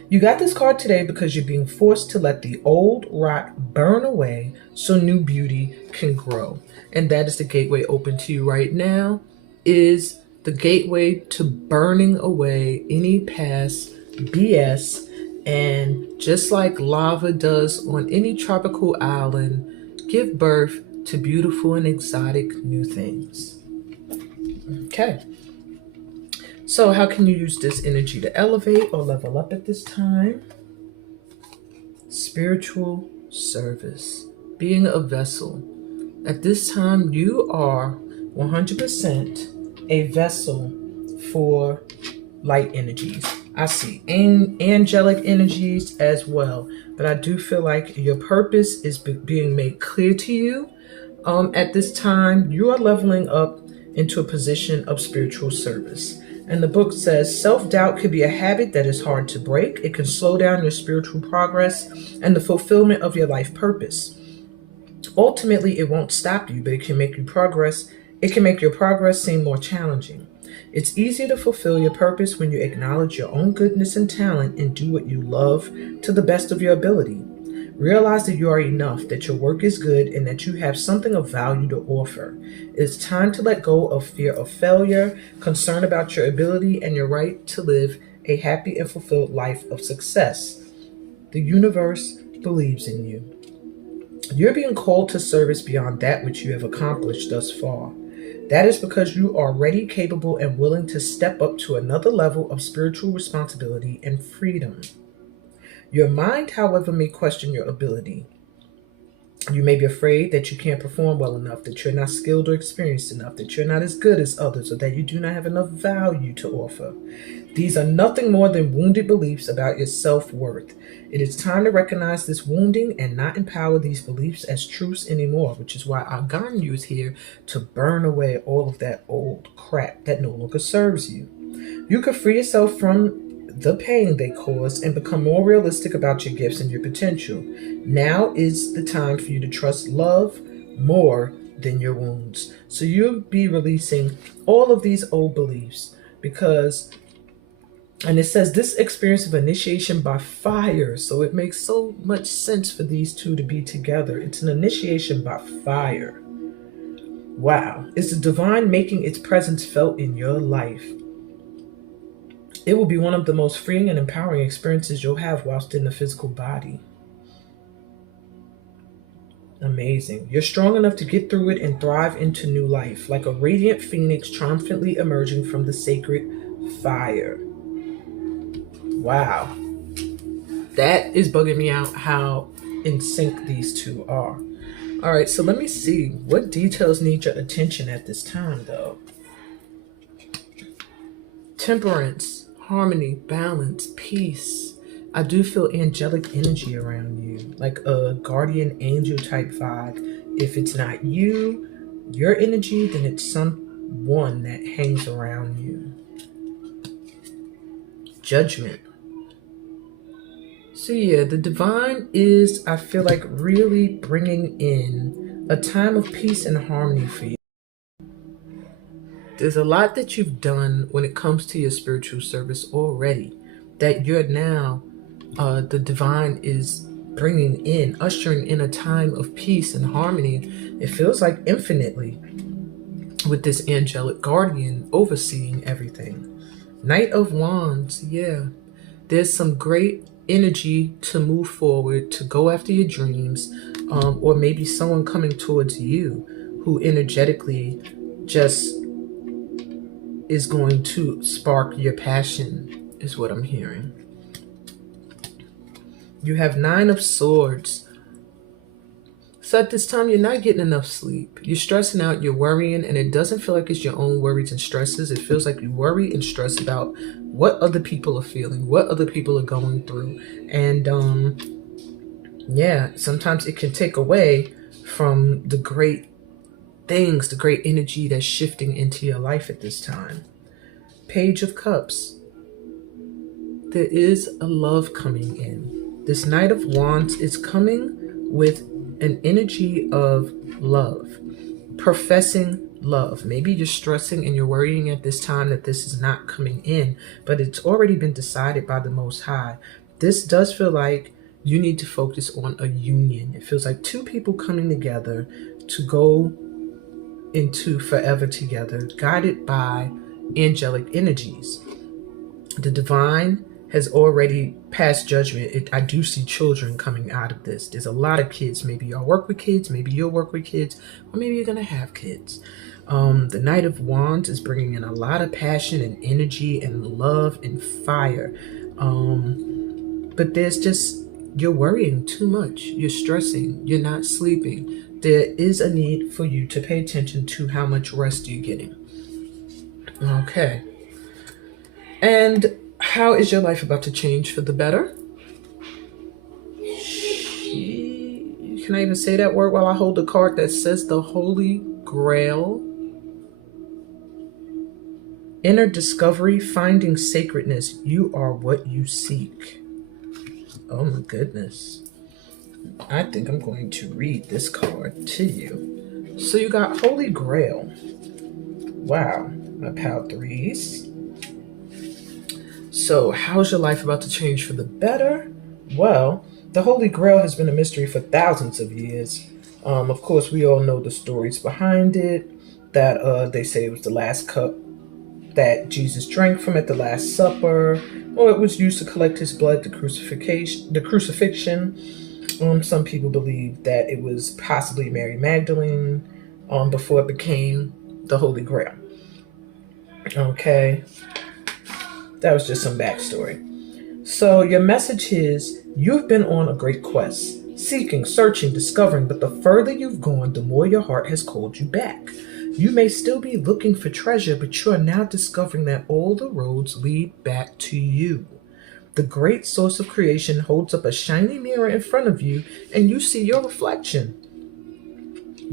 You got this card today because you're being forced to let the old rot burn away so new beauty can grow. And that is the gateway open to you right now, is the gateway to burning away any past BS. And just like lava does on any tropical island, give birth to beautiful and exotic new things. Okay. So how can you use this energy to elevate or level up at this time? Spiritual service, being a vessel. At this time, you are 100% a vessel for light energies. I see angelic energies as well, but I do feel like your purpose is being made clear to you. At this time, you are leveling up into a position of spiritual service. And the book says, self-doubt could be a habit that is hard to break. It can slow down your spiritual progress and the fulfillment of your life purpose. Ultimately, it won't stop you, but it can make you progress. It can make your progress seem more challenging. It's easier to fulfill your purpose when you acknowledge your own goodness and talent and do what you love to the best of your ability. Realize that you are enough, that your work is good, and that you have something of value to offer. It's time to let go of fear of failure, concern about your ability, and your right to live a happy and fulfilled life of success. The universe believes in you. You're being called to service beyond that which you have accomplished thus far. That is because you are ready, capable, and willing to step up to another level of spiritual responsibility and freedom. Your mind, however, may question your ability. You may be afraid that you can't perform well enough, that you're not skilled or experienced enough, that you're not as good as others, or that you do not have enough value to offer. These are nothing more than wounded beliefs about your self-worth. It is time to recognize this wounding and not empower these beliefs as truths anymore, which is why Aganyu is here to burn away all of that old crap that no longer serves you. You can free yourself from the pain they cause and become more realistic about your gifts and your potential. Now is the time for you to trust love more than your wounds. So you'll be releasing all of these old beliefs because, and it says this experience of initiation by fire. So it makes so much sense for these two to be together. It's an initiation by fire. Wow. It's the divine making its presence felt in your life. It will be one of the most freeing and empowering experiences you'll have whilst in the physical body. Amazing. You're strong enough to get through it and thrive into new life, like a radiant phoenix triumphantly emerging from the sacred fire. Wow. That is bugging me out how in sync these two are. All right, so let me see. What details need your attention at this time, though? Temperance. Harmony, balance, peace. I do feel angelic energy around you, like a guardian angel type vibe. If it's not you, your energy, then it's someone that hangs around you. Judgment. So yeah, the divine is, I feel like, really bringing in a time of peace and harmony for you. There's a lot that you've done when it comes to your spiritual service already that you're now, the divine is bringing in, ushering in a time of peace and harmony. It feels like infinitely with this angelic guardian overseeing everything. Knight of Wands, yeah. There's some great energy to move forward, to go after your dreams, or maybe someone coming towards you who energetically just is going to spark your passion, is what I'm hearing. You have 9 of Swords. So at this time, you're not getting enough sleep. You're stressing out, you're worrying, and it doesn't feel like it's your own worries and stresses. It feels like you worry and stress about what other people are feeling, what other people are going through. And yeah, sometimes it can take away from the great things, the great energy that's shifting into your life at this time. Page of Cups. There is a love coming in. This Knight of Wands is coming with an energy of love, professing love. Maybe you're stressing and you're worrying at this time that this is not coming in, but it's already been decided by the Most High. This does feel like you need to focus on a union. It feels like 2 people coming together to go into forever together, guided by angelic energies. The divine has already passed judgment. I do see children coming out of this. There's a lot of kids. Maybe y'all work with kids, maybe you'll work with kids, or maybe you're going to have kids. The Knight of Wands is bringing in a lot of passion and energy and love and fire. But there's just, you're worrying too much. You're stressing. You're not sleeping. There is a need for you to pay attention to how much rest you're getting. Okay. And how is your life about to change for the better? Can I even say that word while I hold a card that says the Holy Grail? Inner discovery, finding sacredness. You are what you seek. Oh my goodness. I think I'm going to read this card to you. So you got Holy Grail. Wow. I piled 3s. So how's your life about to change for the better? Well, the Holy Grail has been a mystery for thousands of years. Of course, we all know the stories behind it, that they say it was the last cup that Jesus drank from at the Last Supper, or it was used to collect his blood, the crucifixion. Some people believe that it was possibly Mary Magdalene before it became the Holy Grail. Okay. That was just some backstory. So your message is, you've been on a great quest, seeking, searching, discovering, but the further you've gone, the more your heart has called you back. You may still be looking for treasure, but you are now discovering that all the roads lead back to you. The great source of creation holds up a shiny mirror in front of you, and you see your reflection.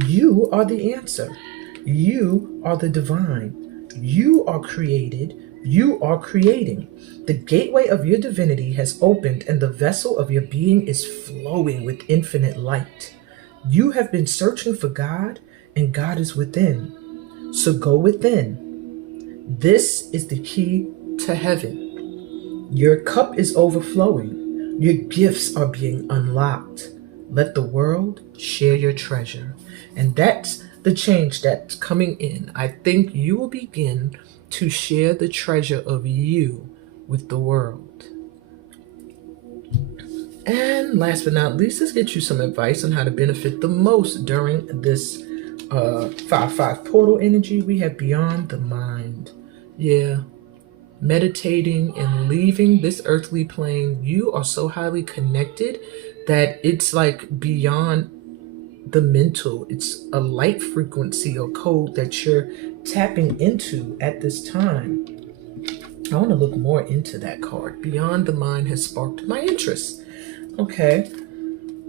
You are the answer. You are the divine. You are created. You are creating. The gateway of your divinity has opened, and the vessel of your being is flowing with infinite light. You have been searching for God, and God is within. So go within. This is the key to heaven. Your cup is overflowing. Your gifts are being unlocked. Let the world share your treasure. And that's the change that's coming in. I think you will begin to share the treasure of you with the world. And last but not least, let's get you some advice on how to benefit the most during this 5-5 portal energy. We have beyond the mind. Yeah. Meditating and leaving this earthly plane, you are so highly connected that it's like beyond the mental. It's a light frequency or code that you're tapping into at this time. I want to look more into that card. Beyond the mind has sparked my interest. Okay.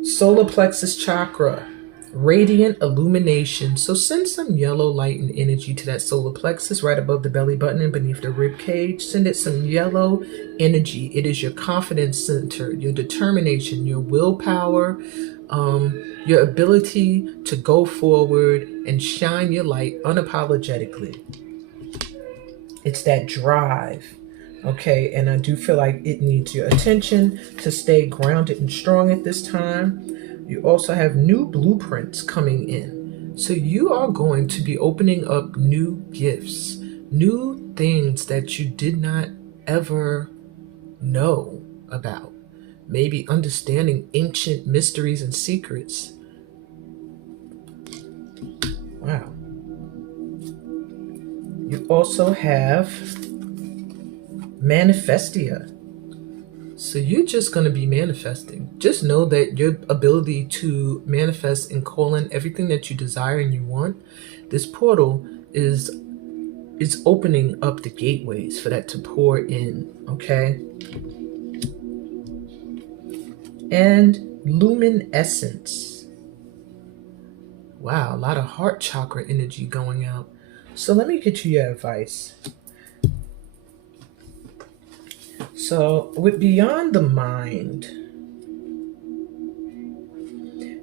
Solar plexus chakra. Radiant illumination. So send some yellow light and energy to that solar plexus right above the belly button and beneath the rib cage. Send it some yellow energy. It is your confidence center, your determination, your willpower. your ability to go forward and shine your light unapologetically. It's that drive, okay? And I do feel like it needs your attention to stay grounded and strong at this time. You also have new blueprints coming in. So you are going to be opening up new gifts, new things that you did not ever know about. Maybe understanding ancient mysteries and secrets. Wow. You also have Manifestia. So you're just going to be manifesting. Just know that your ability to manifest and call in everything that you desire and you want, this portal is opening up the gateways for that to pour in, okay? And luminescence. Wow, a lot of heart chakra energy going out. So let me get you your advice. So with Beyond the Mind,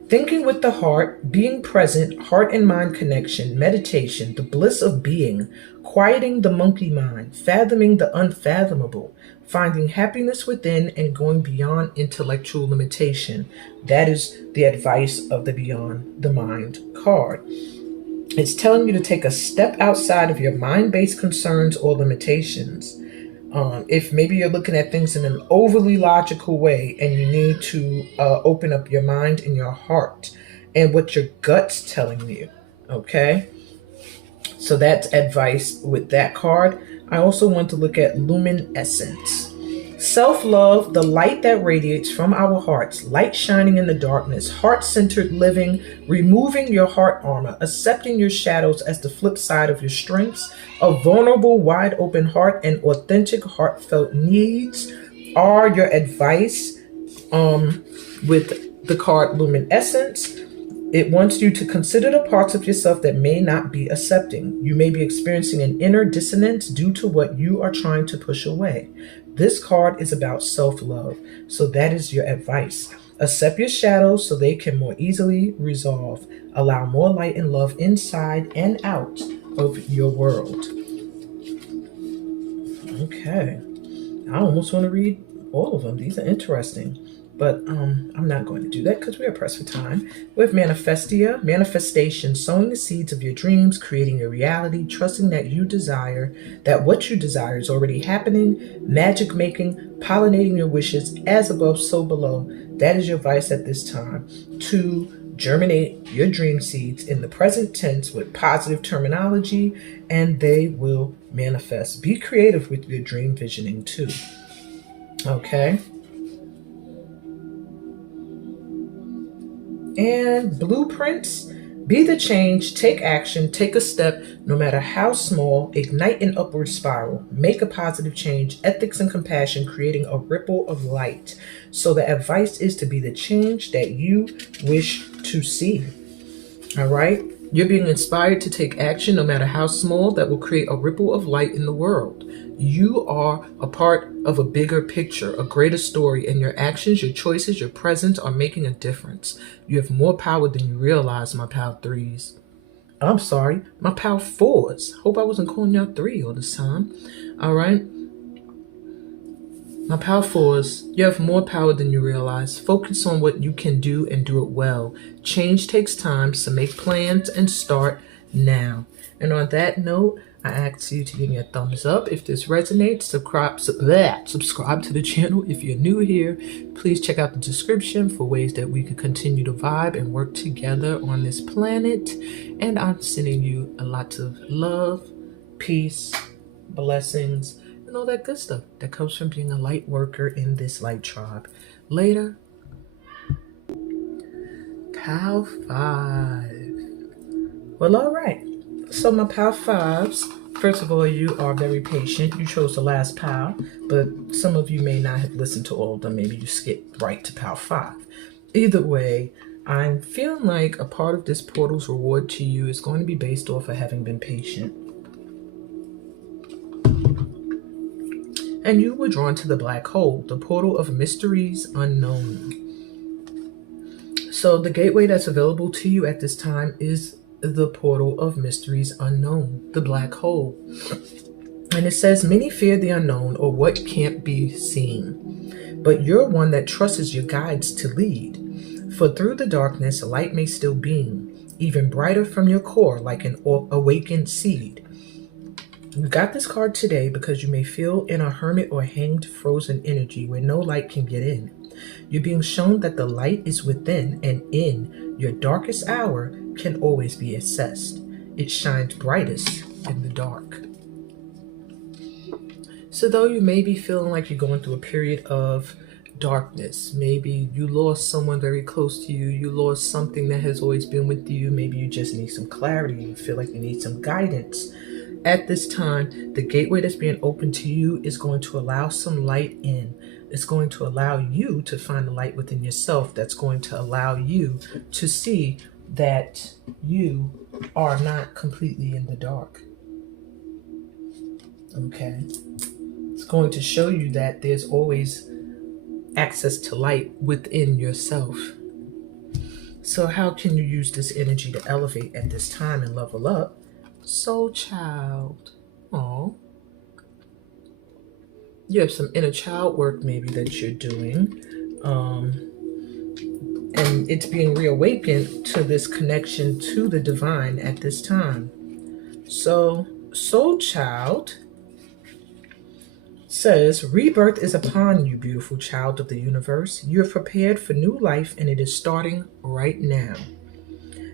thinking with the heart, being present, heart and mind connection, meditation, the bliss of being, quieting the monkey mind, fathoming the unfathomable, finding happiness within and going beyond intellectual limitation. That is the advice of the Beyond the Mind card. It's telling you to take a step outside of your mind-based concerns or limitations. If maybe you're looking at things in an overly logical way and you need to open up your mind and your heart and what your gut's telling you, okay? So that's advice with that card. I also want to look at luminescence. Self-love, the light that radiates from our hearts, light shining in the darkness, heart-centered living, removing your heart armor, accepting your shadows as the flip side of your strengths, a vulnerable, wide open heart, and authentic, heartfelt needs are your advice with the card Luminescence. It wants you to consider the parts of yourself that may not be accepting. You may be experiencing an inner dissonance due to what you are trying to push away. This card is about self-love, so that is your advice. Accept your shadows so they can more easily resolve. Allow more light and love inside and out of your world. Okay. I almost want to read all of them. These are interesting. But I'm not going to do that because we are pressed for time. With Manifestia, manifestation, sowing the seeds of your dreams, creating your reality, trusting that what you desire is already happening, magic making, pollinating your wishes, as above, so below. That is your advice at this time to germinate your dream seeds in the present tense with positive terminology, and they will manifest. Be creative with your dream visioning too. Okay. And blueprints, be the change, take action, take a step, no matter how small, ignite an upward spiral, make a positive change, ethics and compassion, creating a ripple of light. So the advice is to be the change that you wish to see. All right? You're being inspired to take action, no matter how small, that will create a ripple of light in the world. You are a part of a bigger picture, a greater story, and your actions, your choices, your presence are making a difference. You have more power than you realize, my pal threes. I'm sorry, my pal fours. Hope I wasn't calling y'all three all this time. All right? My pal fours, you have more power than you realize. Focus on what you can do and do it well. Change takes time, so make plans and start now. And on that note, I ask you to give me a thumbs up if this resonates. Subscribe to the channel if you're new here. Please check out the description for ways that we can continue to vibe and work together on this planet. And I'm sending you a lot of love, peace, blessings, and all that good stuff that comes from being a light worker in this light tribe. Later. Pal 5. Well, all right. So my pal 5s, first of all, you are very patient. You chose the last pal, but some of you may not have listened to all of them. Maybe you skipped right to pal 5. Either way, I'm feeling like a part of this portal's reward to you is going to be based off of having been patient. And you were drawn to the black hole, the portal of mysteries unknown. So the gateway that's available to you at this time is the portal of mysteries unknown, the black hole. And it says, many fear the unknown or what can't be seen, but you're one that trusts your guides to lead. For through the darkness, light may still beam, even brighter from your core like an awakened seed. You got this card today because you may feel in a hermit or hanged frozen energy where no light can get in. You're being shown that the light is within and in your darkest hour can always be accessed. It shines brightest in the dark. So though you may be feeling like you're going through a period of darkness, maybe you lost someone very close to you, you lost something that has always been with you, maybe you just need some clarity, you feel like you need some guidance. At this time, the gateway that's being opened to you is going to allow some light in. It's going to allow you to find the light within yourself that's going to allow you to see that you are not completely in the dark. Okay? It's going to show you that there's always access to light within yourself. So how can you use this energy to elevate at this time and level up? Soul child. Oh, you have some inner child work maybe that you're doing. And it's being reawakened to this connection to the divine at this time. So, soul child says, rebirth is upon you, beautiful child of the universe. You're prepared for new life and it is starting right now.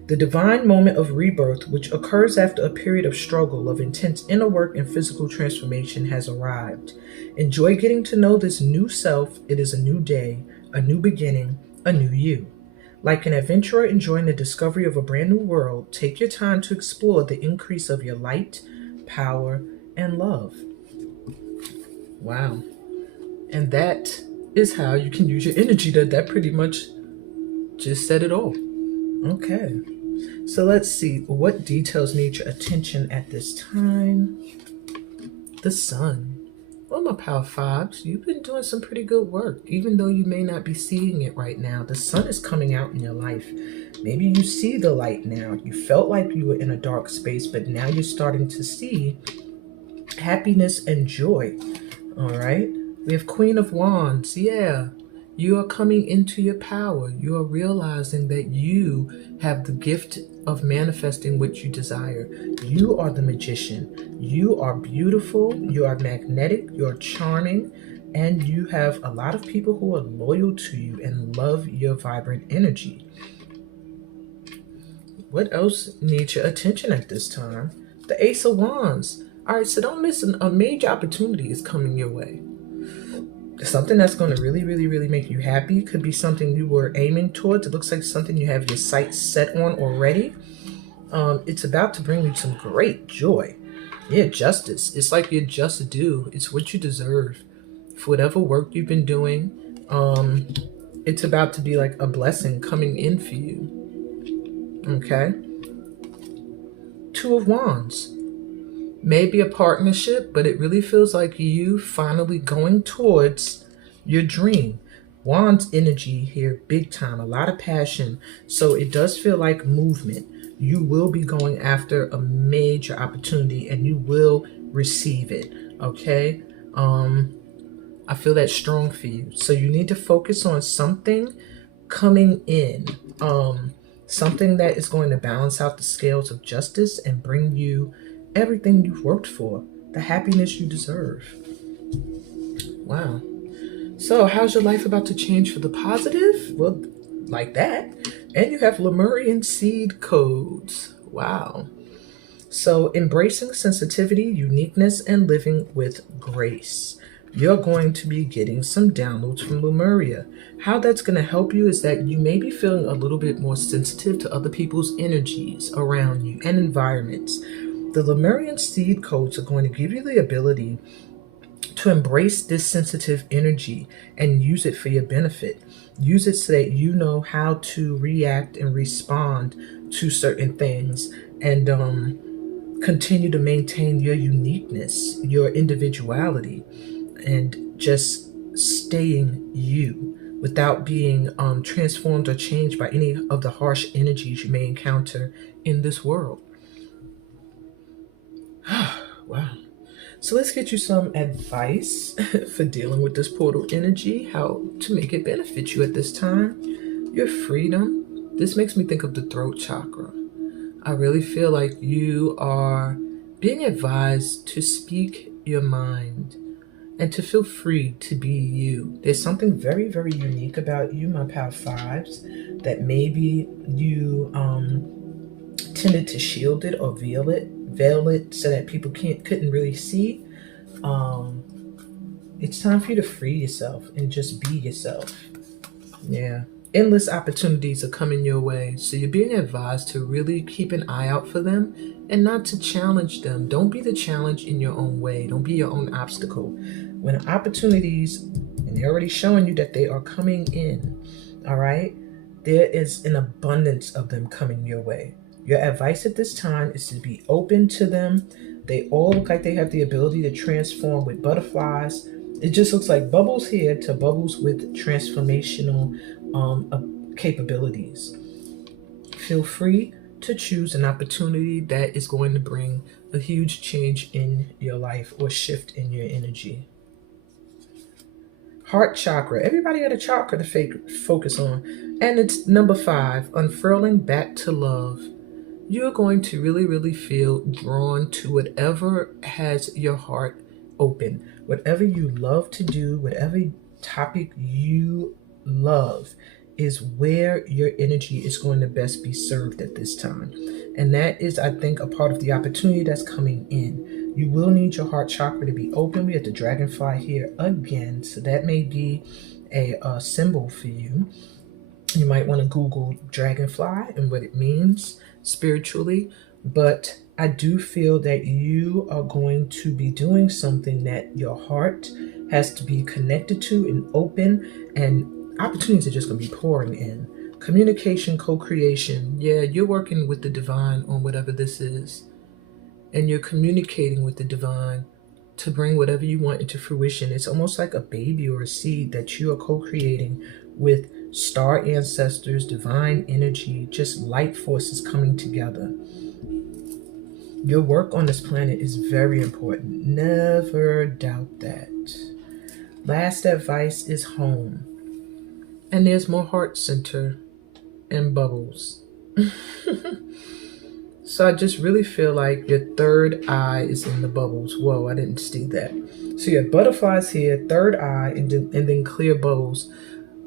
The divine moment of rebirth, which occurs after a period of struggle, of intense inner work and physical transformation, has arrived. Enjoy getting to know this new self. It is a new day, a new beginning, a new you. Like an adventurer enjoying the discovery of a brand new world, take your time to explore the increase of your light, power, and love. Wow. And that is how you can use your energy. That pretty much just said it all. Okay. So let's see, what details need your attention at this time? The sun. Well, my Power Fives, you've been doing some pretty good work, even though you may not be seeing it right now. The sun is coming out in your life. Maybe you see the light now. You felt like you were in a dark space, but now you're starting to see happiness and joy. All right. We have Queen of Wands. Yeah. You are coming into your power. You are realizing that you have the gift of manifesting what you desire. You are the magician. You are beautiful. You are magnetic. You are charming. And you have a lot of people who are loyal to you and love your vibrant energy. What else needs your attention at this time? The Ace of Wands. All right, so don't miss a major opportunity is coming your way. Something that's going to really, really, really make you happy. Could be something you were aiming towards. It looks like something you have your sights set on already. It's about to bring you some great joy. Yeah, justice. It's like you're just due. It's what you deserve for whatever work you've been doing. It's about to be like a blessing coming in for you. Okay. Two of Wands. Maybe a partnership, but it really feels like you finally going towards your dream. Wands energy here, big time, a lot of passion. So it does feel like movement. You will be going after a major opportunity and you will receive it. Okay. I feel that strong for you. So you need to focus on something coming in. Something that is going to balance out the scales of justice and bring you everything you've worked for, the happiness you deserve. Wow. So how's your life about to change for the positive? Well, like that. And you have Lemurian seed codes. Wow. So embracing sensitivity, uniqueness, and living with grace. You're going to be getting some downloads from Lemuria. How that's going to help you is that you may be feeling a little bit more sensitive to other people's energies around you and environments. The Lemurian seed codes are going to give you the ability to embrace this sensitive energy and use it for your benefit. Use it so that you know how to react and respond to certain things and continue to maintain your uniqueness, your individuality, and just staying you. without being transformed or changed by any of the harsh energies you may encounter in this world. Wow. So let's get you some advice for dealing with this portal energy, how to make it benefit you at this time. Your freedom. This makes me think of the throat chakra. I really feel like you are being advised to speak your mind and to feel free to be you. There's something very, very unique about you, my Power Fives, that maybe you tended to shield it or veil it so that people couldn't really see. Um, it's time for you to free yourself and just be yourself. Yeah. Endless opportunities are coming your way, so you're being advised to really keep an eye out for them and not to challenge them. Don't be the challenge in your own way. Don't be your own obstacle. When opportunities, and they're already showing you that they are coming in, all right, there is an abundance of them coming your way. Your advice at this time is to be open to them. They all look like they have the ability to transform with butterflies. It just looks like bubbles here to bubbles with transformational capabilities. Feel free to choose an opportunity that is going to bring a huge change in your life or shift in your energy. Heart chakra. Everybody had a chakra to focus on. And it's number 5, unfurling back to love. You're going to really, really feel drawn to whatever has your heart open, whatever you love to do, whatever topic you love is where your energy is going to best be served at this time. And that is, I think, a part of the opportunity that's coming in. You will need your heart chakra to be open. We have the dragonfly here again, so that may be a symbol for you. You might want to Google dragonfly and what it means spiritually, but I do feel that you are going to be doing something that your heart has to be connected to and open, and opportunities are just going to be pouring in. Communication, co-creation. Yeah, you're working with the divine on whatever this is, and you're communicating with the divine to bring whatever you want into fruition. It's almost like a baby or a seed that you are co-creating with star ancestors, divine energy, just light forces coming together. Your work on this planet is very important. Never doubt that. Last advice is home. And there's more heart center and bubbles. So I just really feel like your third eye is in the bubbles. Whoa, I didn't see that. So you have butterflies here, third eye, and then clear bubbles.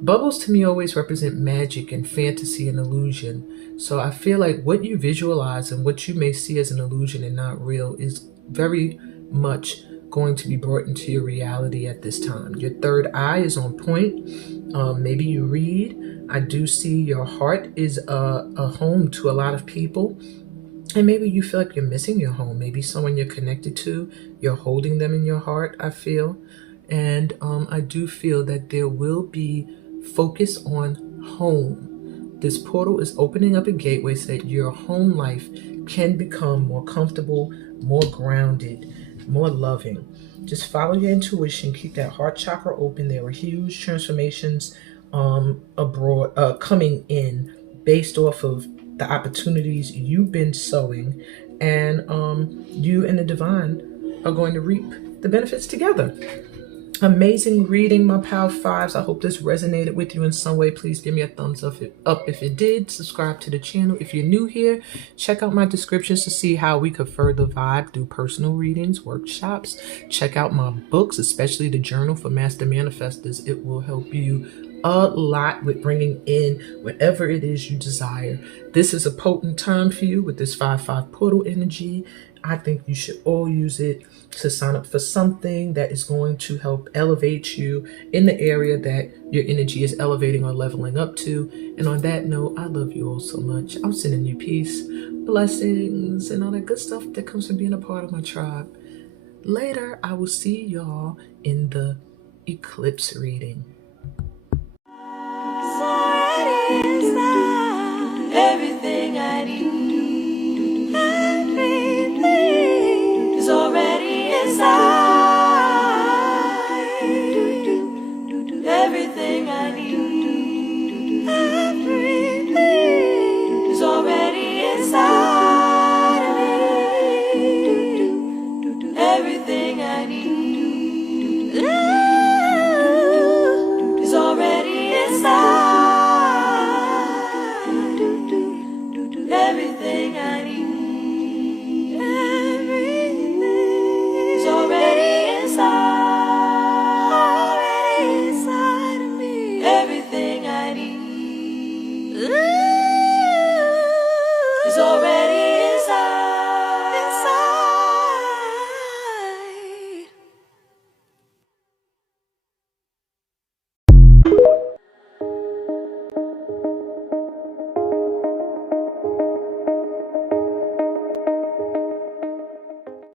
Bubbles to me always represent magic and fantasy and illusion. So I feel like what you visualize and what you may see as an illusion and not real is very much going to be brought into your reality at this time. Your third eye is on point. Maybe you read. I do see your heart is a home to a lot of people. And maybe you feel like you're missing your home. Maybe someone you're connected to, you're holding them in your heart, I feel. And I do feel that there will be focus on home. This portal is opening up a gateway so that your home life can become more comfortable, more grounded, more loving. Just follow your intuition. Keep that heart chakra open. There were huge transformations abroad coming in based off of the opportunities you've been sowing, and you and the divine are going to reap the benefits together. Amazing reading, my Power Fives. I hope this resonated with you in some way. Please give me a thumbs up if it did. Subscribe to the channel. If you're new here, check out my descriptions to see how we could further vibe through personal readings, workshops. Check out my books, especially the Journal for Master Manifestors. It will help you a lot with bringing in whatever it is you desire. This is a potent time for you with this 5-5 portal energy. I think you should all use it to sign up for something that is going to help elevate you in the area that your energy is elevating or leveling up to. And on that note, I love you all so much. I'm sending you peace, blessings, and all that good stuff that comes from being a part of my tribe. Later, I will see y'all in the eclipse reading. Everything I need.